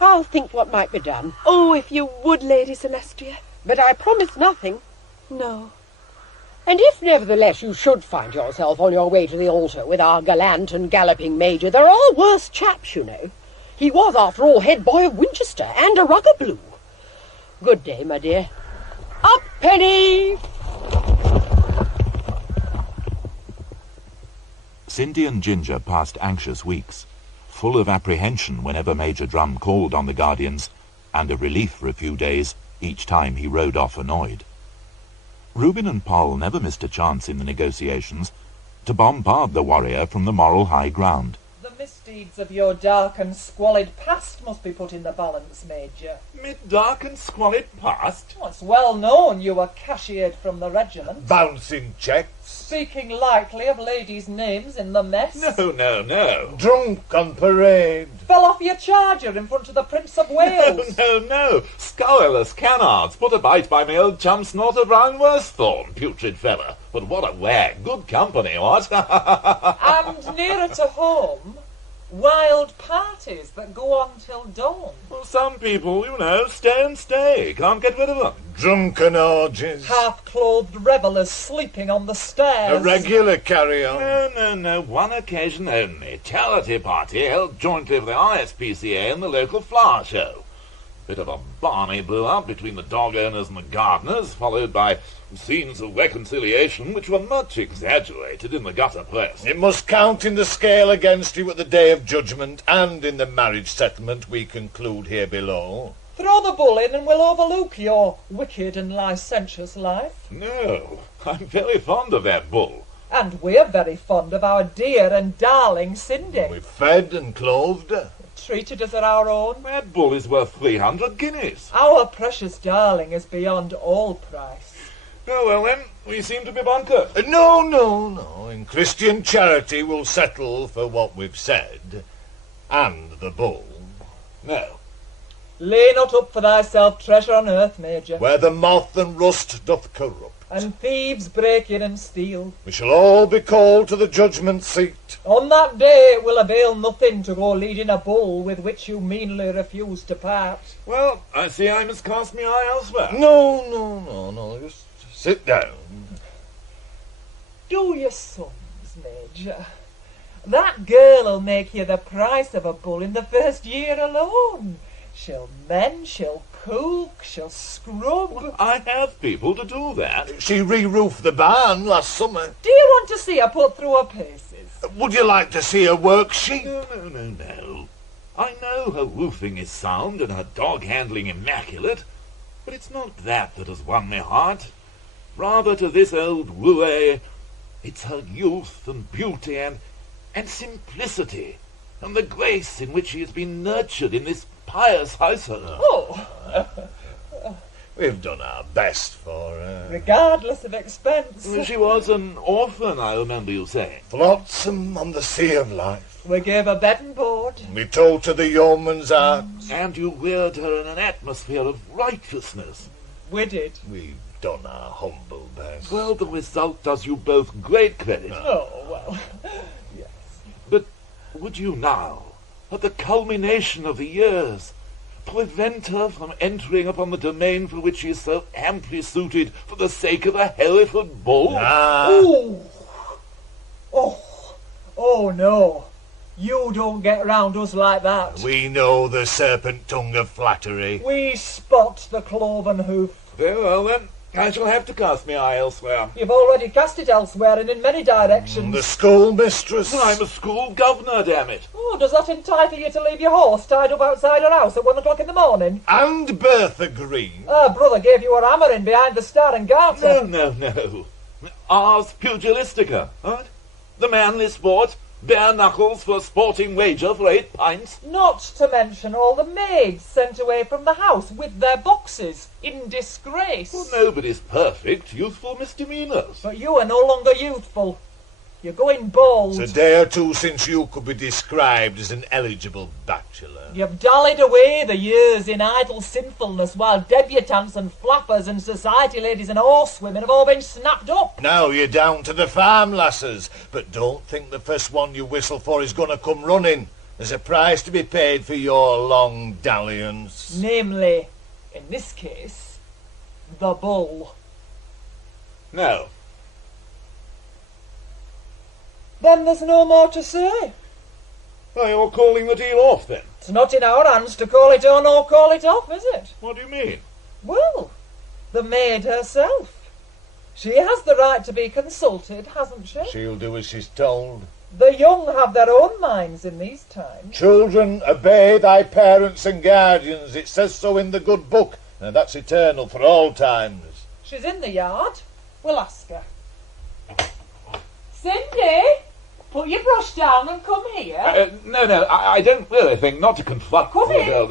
I'll think what might be done. Oh, if you would, Lady Celestria. But I promise nothing. No. And if, nevertheless, you should find yourself on your way to the altar with our gallant and galloping major, there are worse chaps, you know. He was, after all, head boy of Winchester and a ruggabloo. Good day, my dear. Up, Penny! Cindy and Ginger passed anxious weeks, full of apprehension whenever Major Drum called on the Guardians, and of relief for a few days each time he rode off annoyed. Reuben and Poll never missed a chance in the negotiations to bombard the warrior from the moral high ground. The misdeeds of your dark and squalid past must be put in the balance, Major. Me dark and squalid past? Well, it's well known you were cashiered from the regiment. Bouncing checks. Speaking lightly of ladies' names in the mess. No. Drunk on parade. Fell off your charger in front of the Prince of Wales. No. Scurrilous canards put a bite by me old chum Snorter Brown Worsthorne, putrid fella. But what a wag. Good company, what? And nearer to home, wild parties that go on till dawn. Well, some people, stay. Can't get rid of them. Drunken orgies. Half-clothed revellers sleeping on the stairs. A regular carry-on. No. One occasion only. Charity party held jointly with the ISPCA and the local flower show. Bit of a barney blew-up between the dog owners and the gardeners, followed by scenes of reconciliation which were much exaggerated in the gutter press. It must count in the scale against you at the day of judgment and in the marriage settlement we conclude here below. Throw the bull in and we'll overlook your wicked and licentious life. No, I'm very fond of that bull. And we're very fond of our dear and darling Cindy. We've fed and clothed her. Treated us at our own. That bull is worth 300 guineas. Our precious darling is beyond all price. Oh, well then, we seem to be bunker. No. In Christian charity we'll settle for what we've said. And the bull. No. Lay not up for thyself treasure on earth, Major. Where the moth and rust doth corrupt. And thieves break in and steal. We shall all be called to the judgment seat. On that day it will avail nothing to go leading a bull with which you meanly refuse to part. Well, I see I must cast my eye elsewhere. No. Just sit down. Do your sums, Major. That girl'll make you the price of a bull in the first year alone. She'll mend, she'll cook, she'll scrub. Well, I have people to do that. She re-roofed the barn last summer. Do you want to see her put through her paces? Would you like to see her work sheep? No. I know her roofing is sound and her dog handling immaculate, but it's not that has won my heart. Rather to this old roué, it's her youth and beauty and simplicity, and the grace in which she has been nurtured in this pious household. Oh! We've done our best for her. Regardless of expense. She was an orphan, I remember you saying. Flotsam on the sea of life. We gave her bed and board. We told her the yeoman's arts. And you reared her in an atmosphere of righteousness. We did. We've done our humble best. Well, the result does you both great credit. Oh, well, yes. But would you now, at the culmination of the years, prevent her from entering upon the domain for which she is so amply suited for the sake of a Hereford bull? Oh, no. You don't get round us like that. We know the serpent tongue of flattery. We spot the cloven hoof. Very well, then. I shall have to cast my eye elsewhere. You've already cast it elsewhere and in many directions. The schoolmistress. I'm a school governor, damn it. Oh, does that entitle you to leave your horse tied up outside her house at 1 o'clock in the morning? And Bertha Green. Her brother gave you a hammering behind the Star and Garter. No. Ars pugilistica, right? The manly sport, bare knuckles for a sporting wager for 8 pints. Not to mention all the maids sent away from the house with their boxes, in disgrace. Well, nobody's perfect. Youthful misdemeanours. But you are no longer youthful. You're going bald. It's a day or two since you could be described as an eligible bachelor. You've dallied away the years in idle sinfulness while debutantes and flappers and society ladies and horsewomen have all been snapped up. Now you're down to the farm lasses, but don't think the first one you whistle for is going to come running. There's a price to be paid for your long dalliance. Namely, in this case, the bull. No. Then there's no more to say. Are you calling the deal off, then? It's not in our hands to call it on or call it off, is it? What do you mean? Well, the maid herself. She has the right to be consulted, hasn't she? She'll do as she's told. The young have their own minds in these times. Children, obey thy parents and guardians. It says so in the good book, and that's eternal for all times. She's in the yard. We'll ask her. Cindy, put your brush down and come here. No, I don't really think not to confront Come the in. girl.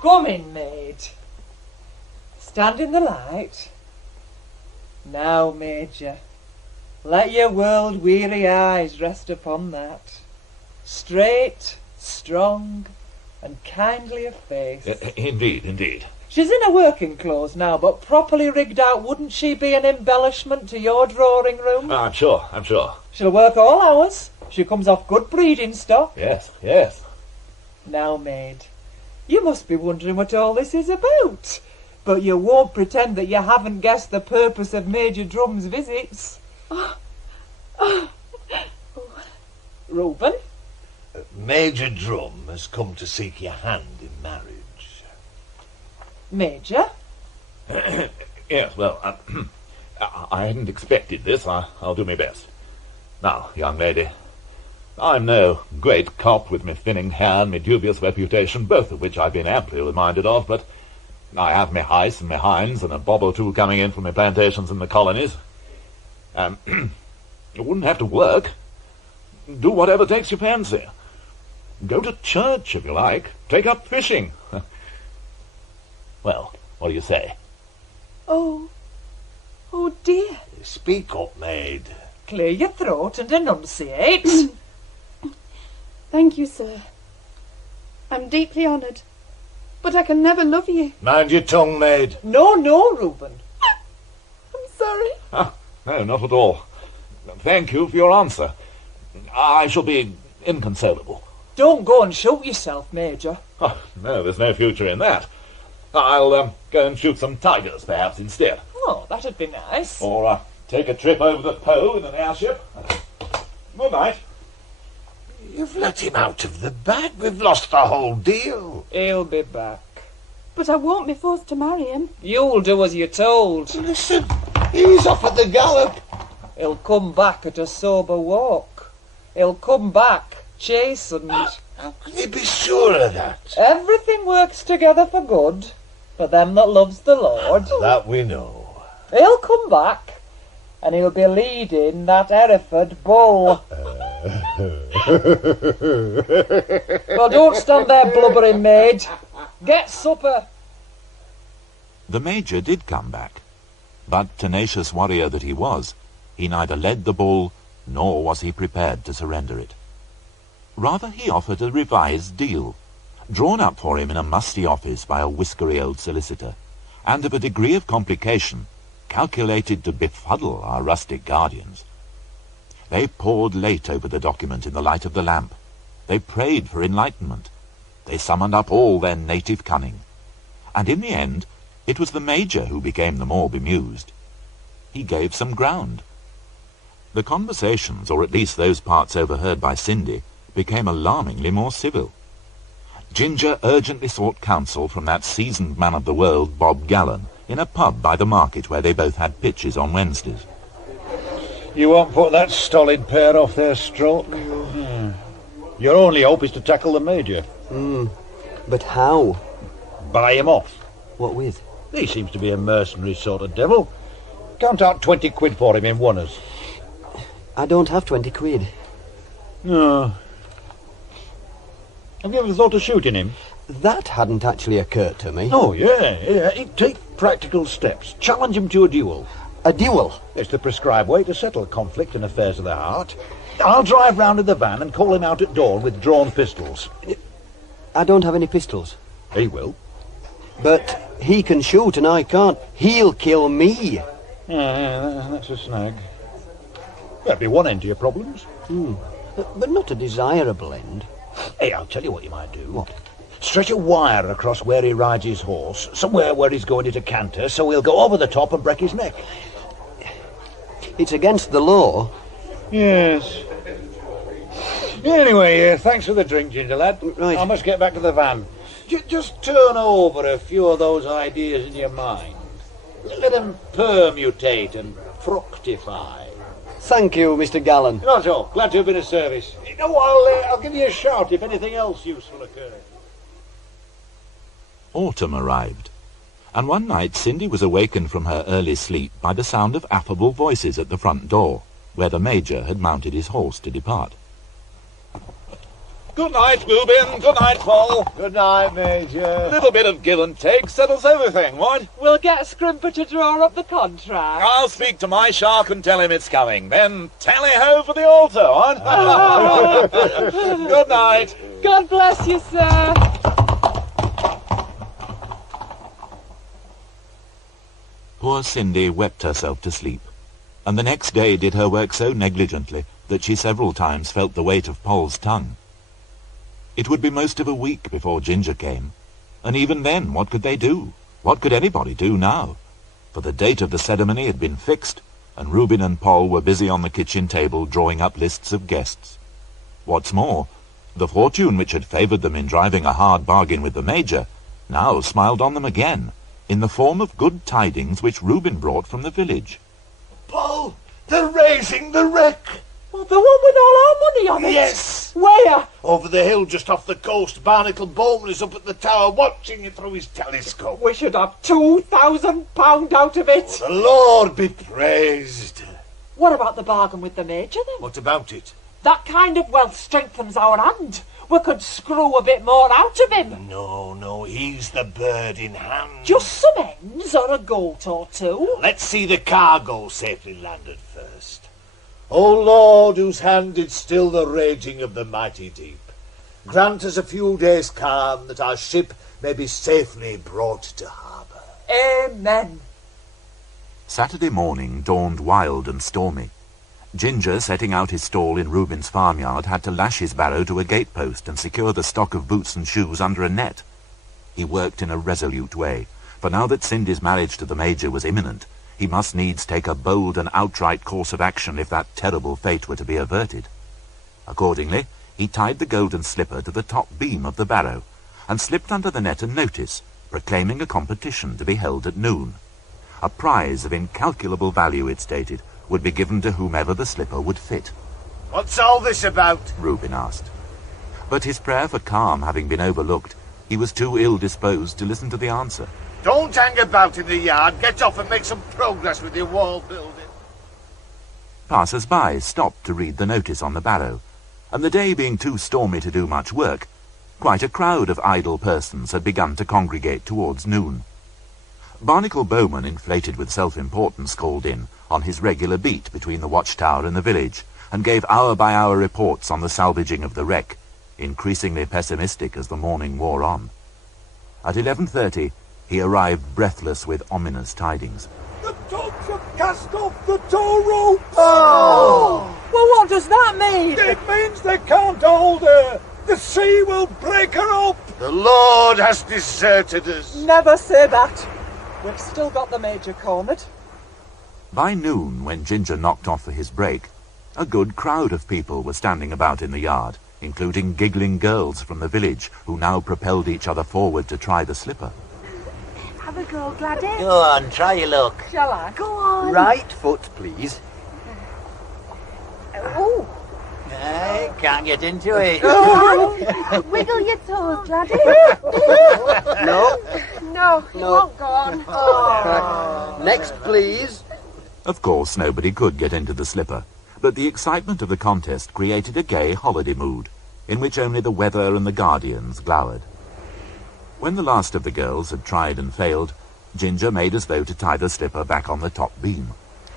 Come in, maid. Stand in the light. Now, Major, let your world-weary eyes rest upon that. Straight, strong, and kindly of face. Indeed. She's in her working clothes now, but properly rigged out, wouldn't she be an embellishment to your drawing room? I'm sure. She'll work all hours. She comes off good breeding stock. Yes. Now, maid, you must be wondering what all this is about. But you won't pretend that you haven't guessed the purpose of Major Drum's visits. Reuben? Major Drum has come to seek your hand in marriage. Major? Yes, well, I hadn't expected this. I'll do my best. Now, young lady, I'm no great cop with me thinning hair and me dubious reputation, both of which I've been amply reminded of, but I have me heights and me hinds and a bob or two coming in from me plantations in the colonies. You wouldn't have to work. Do whatever takes your fancy. Go to church, if you like. Take up fishing. Well, what do you say? Oh dear. Speak up, maid. Clear your throat and enunciate. Thank you, sir. I'm deeply honoured. But I can never love you. Mind your tongue, maid. No, Reuben. I'm sorry. No, not at all. Thank you for your answer. I shall be inconsolable. Don't go and shoot yourself, Major. Oh, no, there's no future in that. I'll go and shoot some tigers, perhaps, instead. Oh, that'd be nice. Or take a trip over the Po in an airship. Good night. You've let him out of the bag. We've lost the whole deal. He'll be back. But I won't be forced to marry him. You'll do as you're told. Listen, he's off at the gallop. He'll come back at a sober walk. He'll come back chastened. How can you be sure of that? Everything works together for good for them that loves the Lord. That we know. He'll come back, and he'll be leading that Hereford bull. Well, don't stand there blubbering, maid. Get supper. The Major did come back, but tenacious warrior that he was, he neither led the bull, nor was he prepared to surrender it. Rather, he offered a revised deal, drawn up for him in a musty office by a whiskery old solicitor, and of a degree of complication calculated to befuddle our rustic guardians. They pored late over the document in the light of the lamp. They prayed for enlightenment. They summoned up all their native cunning. And in the end, it was the Major who became the more bemused. He gave some ground. The conversations, or at least those parts overheard by Cindy, became alarmingly more civil. Ginger urgently sought counsel from that seasoned man of the world, Bob Gallen, in a pub by the market where they both had pitches on Wednesdays. You won't put that stolid pair off their stroke? Your only hope is to tackle the Major. But how? Buy him off. What with? He seems to be a mercenary sort of devil. Count out 20 quid for him in oneers. I don't have 20 quid. No. Have you ever thought of shooting him? That hadn't actually occurred to me. Oh, yeah. Take practical steps. Challenge him to a duel. A duel? It's the prescribed way to settle conflict and affairs of the heart. I'll drive round in the van and call him out at dawn with drawn pistols. I don't have any pistols. He will. But he can shoot and I can't. He'll kill me. Yeah, that's a snag. That'd be one end to your problems. But not a desirable end. Hey, I'll tell you what you might do. What? Stretch a wire across where he rides his horse, somewhere where he's going to canter, so he'll go over the top and break his neck. It's against the law. Yes. Anyway, thanks for the drink, Ginger lad. Right. I must get back to the van. Just turn over a few of those ideas in your mind. Let them permutate and fructify. Thank you, Mr. Gallen. Not all. Glad to have been of service. I'll give you a shout if anything else useful occurs. Autumn arrived, and one night Cindy was awakened from her early sleep by the sound of affable voices at the front door, where the Major had mounted his horse to depart. Good night, Reuben. Good night, Paul. Good night, Major. A little bit of give and take settles everything, what? We'll get Scrimper to draw up the contract. I'll speak to my shark and tell him it's coming. Then tally-ho for the altar, what? Good night. God bless you, sir. Poor Cindy wept herself to sleep, and the next day did her work so negligently that she several times felt the weight of Poll's tongue. It would be most of a week before Ginger came, and even then what could they do? What could anybody do now? For the date of the ceremony had been fixed, and Reuben and Poll were busy on the kitchen table drawing up lists of guests. What's more, the fortune which had favoured them in driving a hard bargain with the Major now smiled on them again, in the form of good tidings which Reuben brought from the village. Paul, they're raising the wreck. Well, the one with all our money on it? Yes. Where? Over the hill just off the coast. Barnacle Bowman is up at the tower watching it through his telescope. We should have £2,000 out of it. The Lord be praised. What about the bargain with the Major, then? What about it? That kind of wealth strengthens our hand. We could screw a bit more out of him. No, he's the bird in hand. Just some hens or a goat or two. Let's see the cargo safely landed first. O Lord, whose hand did still the raging of the mighty deep, grant us a few days' calm, that our ship may be safely brought to harbour. Amen. Saturday morning dawned wild and stormy. Ginger, setting out his stall in Reuben's farmyard, had to lash his barrow to a gatepost and secure the stock of boots and shoes under a net. He worked in a resolute way, for now that Cindy's marriage to the Major was imminent, he must needs take a bold and outright course of action if that terrible fate were to be averted. Accordingly, he tied the golden slipper to the top beam of the barrow, and slipped under the net a notice proclaiming a competition to be held at noon. A prize of incalculable value, it stated, would be given to whomever the slipper would fit. What's all this about? Reuben asked. But his prayer for calm having been overlooked, he was too ill-disposed to listen to the answer. Don't hang about in the yard. Get off and make some progress with your wall building. Passers-by stopped to read the notice on the barrow, and the day being too stormy to do much work, quite a crowd of idle persons had begun to congregate towards noon. Barnacle Bowman, inflated with self-importance, called in on his regular beat between the watchtower and the village, and gave hour-by-hour reports on the salvaging of the wreck, increasingly pessimistic as the morning wore on. At 11:30, he arrived breathless with ominous tidings. The dogs have cast off the tow rope! Oh! Well, what does that mean? It means they can't hold her! The sea will break her up! The Lord has deserted us. Never say that. We've still got the Major cornered. By noon, when Ginger knocked off for his break, a good crowd of people were standing about in the yard, including giggling girls from the village who now propelled each other forward to try the slipper. Have a go, Gladys. Go on, try your luck. Shall I? Go on. Right foot, please. Oh. Hey, can't get into it. Wiggle your toes, Gladys. No. No, it won't go on. Right. Next, please. Of course, nobody could get into the slipper, but the excitement of the contest created a gay holiday mood, in which only the weather and the guardians glowered. When the last of the girls had tried and failed, Ginger made as though to tie the slipper back on the top beam.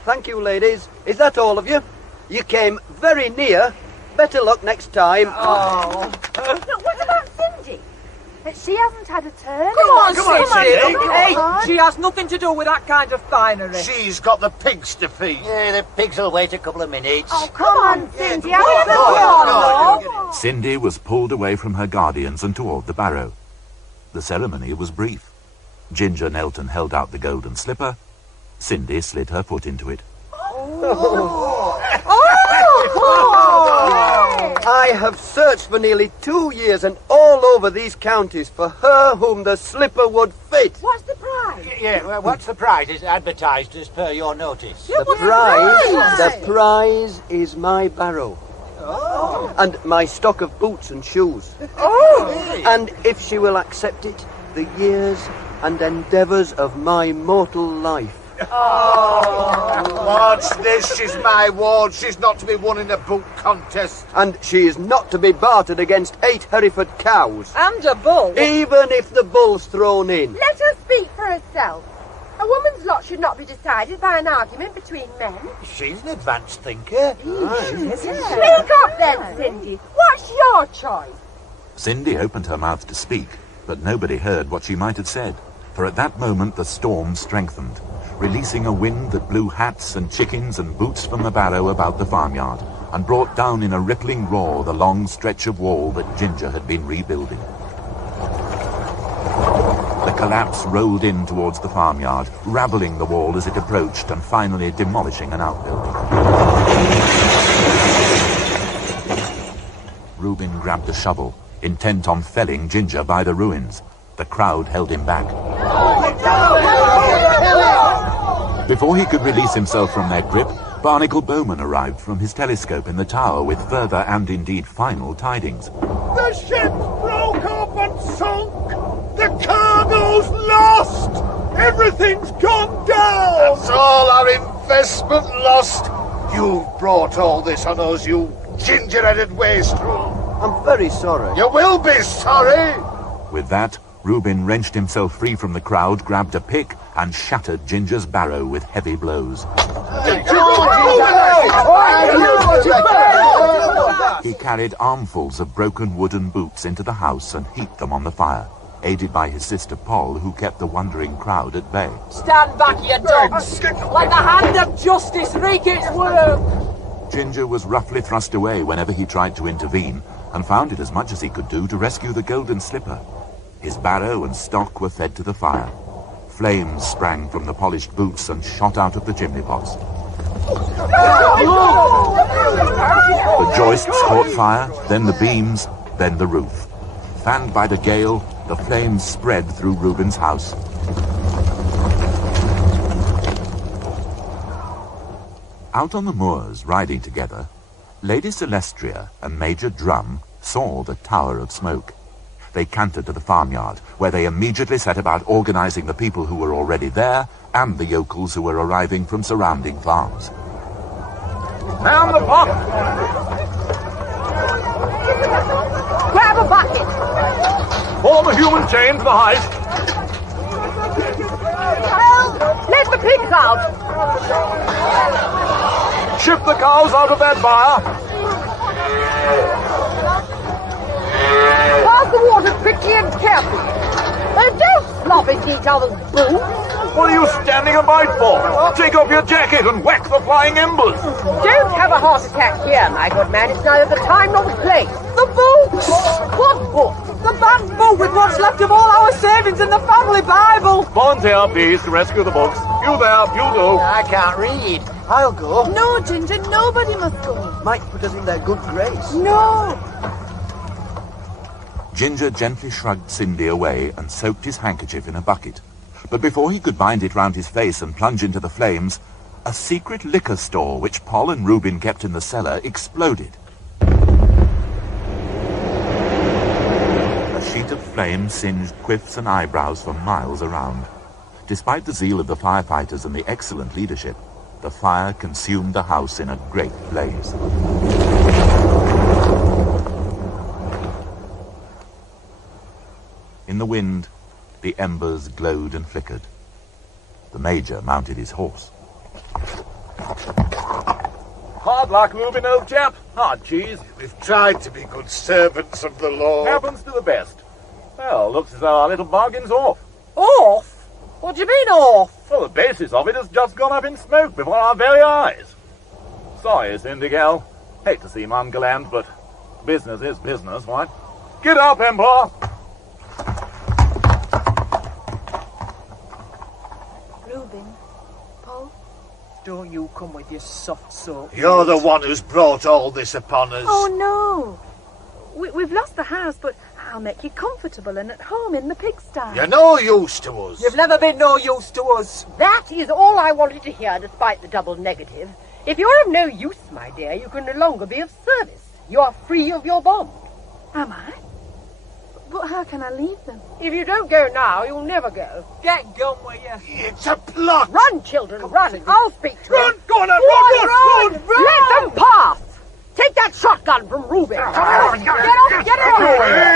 Thank you, ladies. Is that all of you? You came very near. Better luck next time. Oh. Look, what about Cindy? She hasn't had a turn. Come on, Cindy. Come Hey, on. she has nothing to do with that kind of finery. She's got the pigs to feed. Yeah, the pigs will wait a couple of minutes. Oh, come on, Cindy. Yeah, Have a go go. Cindy was pulled away from her guardians and toward the barrow. The ceremony was brief. Ginger knelt and held out the golden slipper. Cindy slid her foot into it. Oh. I have searched for nearly 2 years and all over these counties for her whom the slipper would fit. What's the prize? Yeah, well, what's the prize? Is advertised as per your notice. The prize is my barrow. Oh. And my stock of boots and shoes. Oh. And if she will accept it, the years and endeavours of my mortal life. What's this? She's my ward. She's not to be won in a boot contest. And she is not to be bartered against 8 Hereford cows. And a bull. Even if the bull's thrown in. Let her speak for herself. A woman's lot should not be decided by an argument between men. She's an advanced thinker. Speak up then, Cindy. What's your choice? Cindy opened her mouth to speak, but nobody heard what she might have said, for at that moment the storm strengthened, releasing a wind that blew hats and chickens and boots from the barrow about the farmyard, and brought down in a rippling roar the long stretch of wall that Ginger had been rebuilding. The collapse rolled in towards the farmyard, rabbling the wall as it approached and finally demolishing an outbuilding. Reuben grabbed a shovel, intent on felling Ginger by the ruins. The crowd held him back. Before he could release himself from their grip, Barnacle Bowman arrived from his telescope in the tower with further and indeed final tidings. The ship broke up and sunk. The cargo's lost. Everything's gone down. That's all our investment lost. You've brought all this on us, you ginger-headed wastrel. I'm very sorry. You will be sorry. With that, Reuben wrenched himself free from the crowd, grabbed a pick, and shattered Ginger's barrow with heavy blows. He carried armfuls of broken wooden boots into the house and heaped them on the fire, aided by his sister Poll, who kept the wondering crowd at bay. Stand back, you dogs! Let the hand of justice wreak its work! Ginger was roughly thrust away whenever he tried to intervene, and found it as much as he could do to rescue the golden slipper. His barrow and stock were fed to the fire. Flames sprang from the polished boots and shot out of the chimney pots. The joists caught fire, then the beams, then the roof. Fanned by the gale, the flames spread through Reuben's house. Out on the moors, riding together, Lady Celestria and Major Drum saw the tower of smoke. They cantered to the farmyard, where they immediately set about organizing the people who were already there and the yokels who were arriving from surrounding farms. Man the bucket! Grab a bucket. Form a human chain for the heist. Let the pigs out. Ship the cows out of their byre. Pass the water quickly and carefully. Don't slop into each other's boots. What are you standing about for? Take off your jacket and whack the flying embers. Don't have a heart attack here, my good man. It's neither the time nor the place. The boots! What books? The back boot with what's left of all our savings in the family Bible! Volunteer, please, to rescue the books. You there, you do. I can't read. I'll go. No, Ginger, nobody must go. Might put us in their good grace. No. Ginger gently shrugged Cindy away and soaked his handkerchief in a bucket. But before he could bind it round his face and plunge into the flames, a secret liquor store which Poll and Reuben kept in the cellar exploded. A sheet of flame singed quiffs and eyebrows for miles around. Despite the zeal of the firefighters and the excellent leadership, the fire consumed the house in a great blaze. In the wind, the embers glowed and flickered. The Major mounted his horse. Hard luck, Reuben, old chap. Hard cheese. We've tried to be good servants of the law. Happens to the best. Well, looks as though our little bargain's off. Off? What do you mean off? Well, the basis of it has just gone up in smoke before our very eyes. Sorry, Cindy gal. Hate to seem ungallant, but business is business, right? Get up, Emperor! Reuben, Poll, Don't you come with your soft soap. You're the one who's brought all this upon us. Oh, no. We've lost the house, but I'll make you comfortable and at home in the pigsty. You're no use to us. You've never been no use to us. That is all I wanted to hear, despite the double negative. If you're of no use, my dear, you can no longer be of service. You are free of your bond. Am I? But how can I leave them? If you don't go now, you'll never go. Get gone with you. It's a plot. Run, children, run. I'll speak to Run, them. go on, run. Let them pass. Take that shotgun from Ruben. Get off. Run. Get away.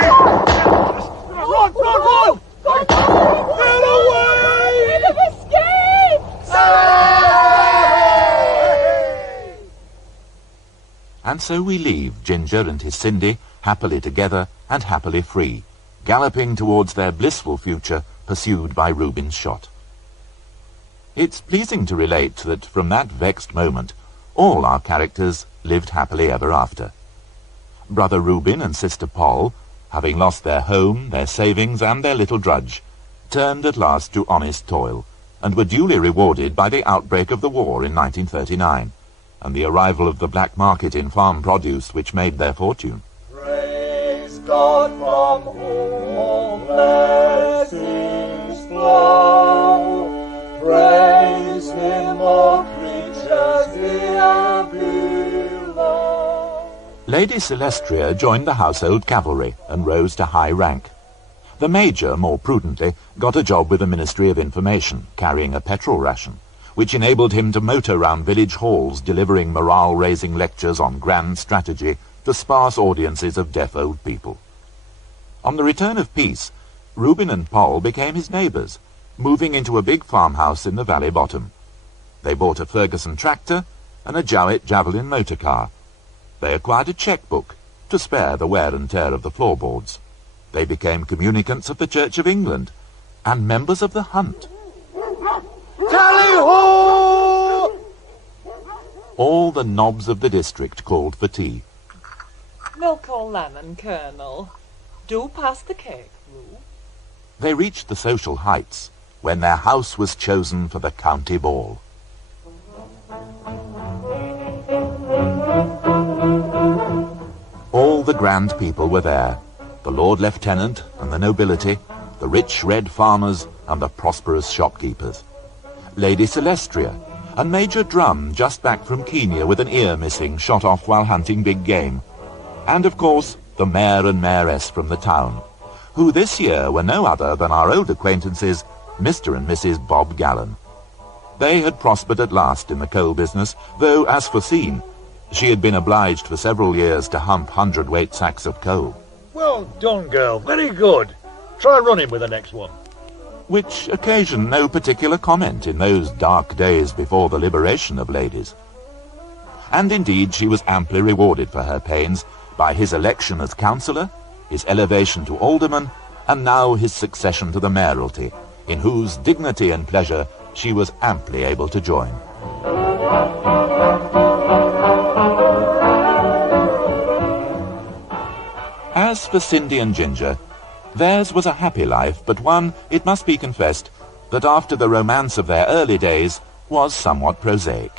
And so we leave Ginger and his Cindy happily together and happily free, galloping towards their blissful future, pursued by Reuben's shot. It's pleasing to relate that from that vexed moment, all our characters lived happily ever after. Brother Reuben and Sister Poll, having lost their home, their savings, and their little drudge, turned at last to honest toil, and were duly rewarded by the outbreak of the war in 1939, and the arrival of the black market in farm produce which made their fortune. Praise God from whom all blessings flow. Praise Him, all creatures here below. Lady Celestria joined the household cavalry and rose to high rank. The Major, more prudently, got a job with the Ministry of Information, carrying a petrol ration, which enabled him to motor round village halls delivering morale-raising lectures on grand strategy to sparse audiences of deaf old people. On the return of peace, Reuben and Poll became his neighbours, moving into a big farmhouse in the valley bottom. They bought a Ferguson tractor and a Jowett Javelin motor car. They acquired a cheque-book to spare the wear and tear of the floorboards. They became communicants of the Church of England and members of the Hunt. Tally-ho! All the knobs of the district called for tea. Milk or lemon, Colonel? Do pass the cake, Rue. They reached the social heights when their house was chosen for the county ball. All the grand people were there, the Lord Lieutenant and the nobility, the rich red farmers and the prosperous shopkeepers. Lady Celestria, and Major Drum, just back from Kenya with an ear missing, shot off while hunting big game. And, of course, the Mayor and Mayoress from the town, who this year were no other than our old acquaintances, Mr. and Mrs. Bob Gallen. They had prospered at last in the coal business, though, as foreseen, she had been obliged for several years to hump hundredweight sacks of coal. Well done, girl. Very good. Try running with the next one. Which occasioned no particular comment in those dark days before the liberation of ladies. And indeed she was amply rewarded for her pains by his election as councillor, his elevation to alderman, and now his succession to the mayoralty, in whose dignity and pleasure she was amply able to join. As for Cindy and Ginger, theirs was a happy life, but one, it must be confessed, that after the romance of their early days was somewhat prosaic.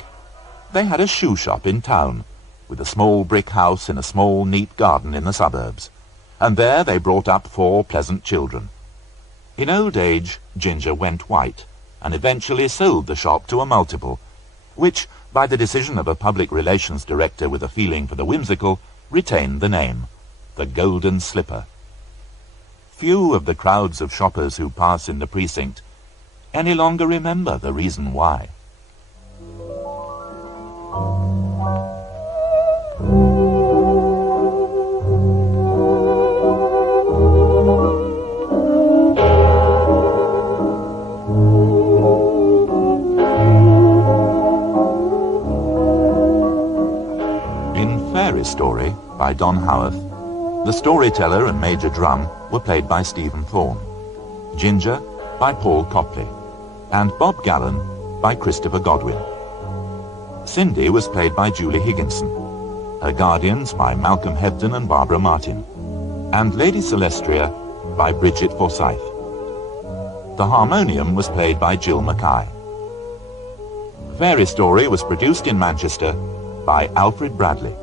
They had a shoe shop in town, with a small brick house in a small, neat garden in the suburbs, and there they brought up 4 pleasant children. In old age, Ginger went white, and eventually sold the shop to a multiple, which, by the decision of a public relations director with a feeling for the whimsical, retained the name, the Golden Slipper. Few of the crowds of shoppers who pass in the precinct any longer remember the reason why. In Fairy Story by Don Haworth, the storyteller and Major Drum were played by Stephen Thorne, Ginger by Paul Copley, and Bob Gallen by Christopher Godwin. Cindy was played by Julie Higginson, her guardians by Malcolm Hebden and Barbara Martin, and Lady Celestria by Bridget Forsyth. The harmonium was played by Jill Mackay. Fairy Story was produced in Manchester by Alfred Bradley.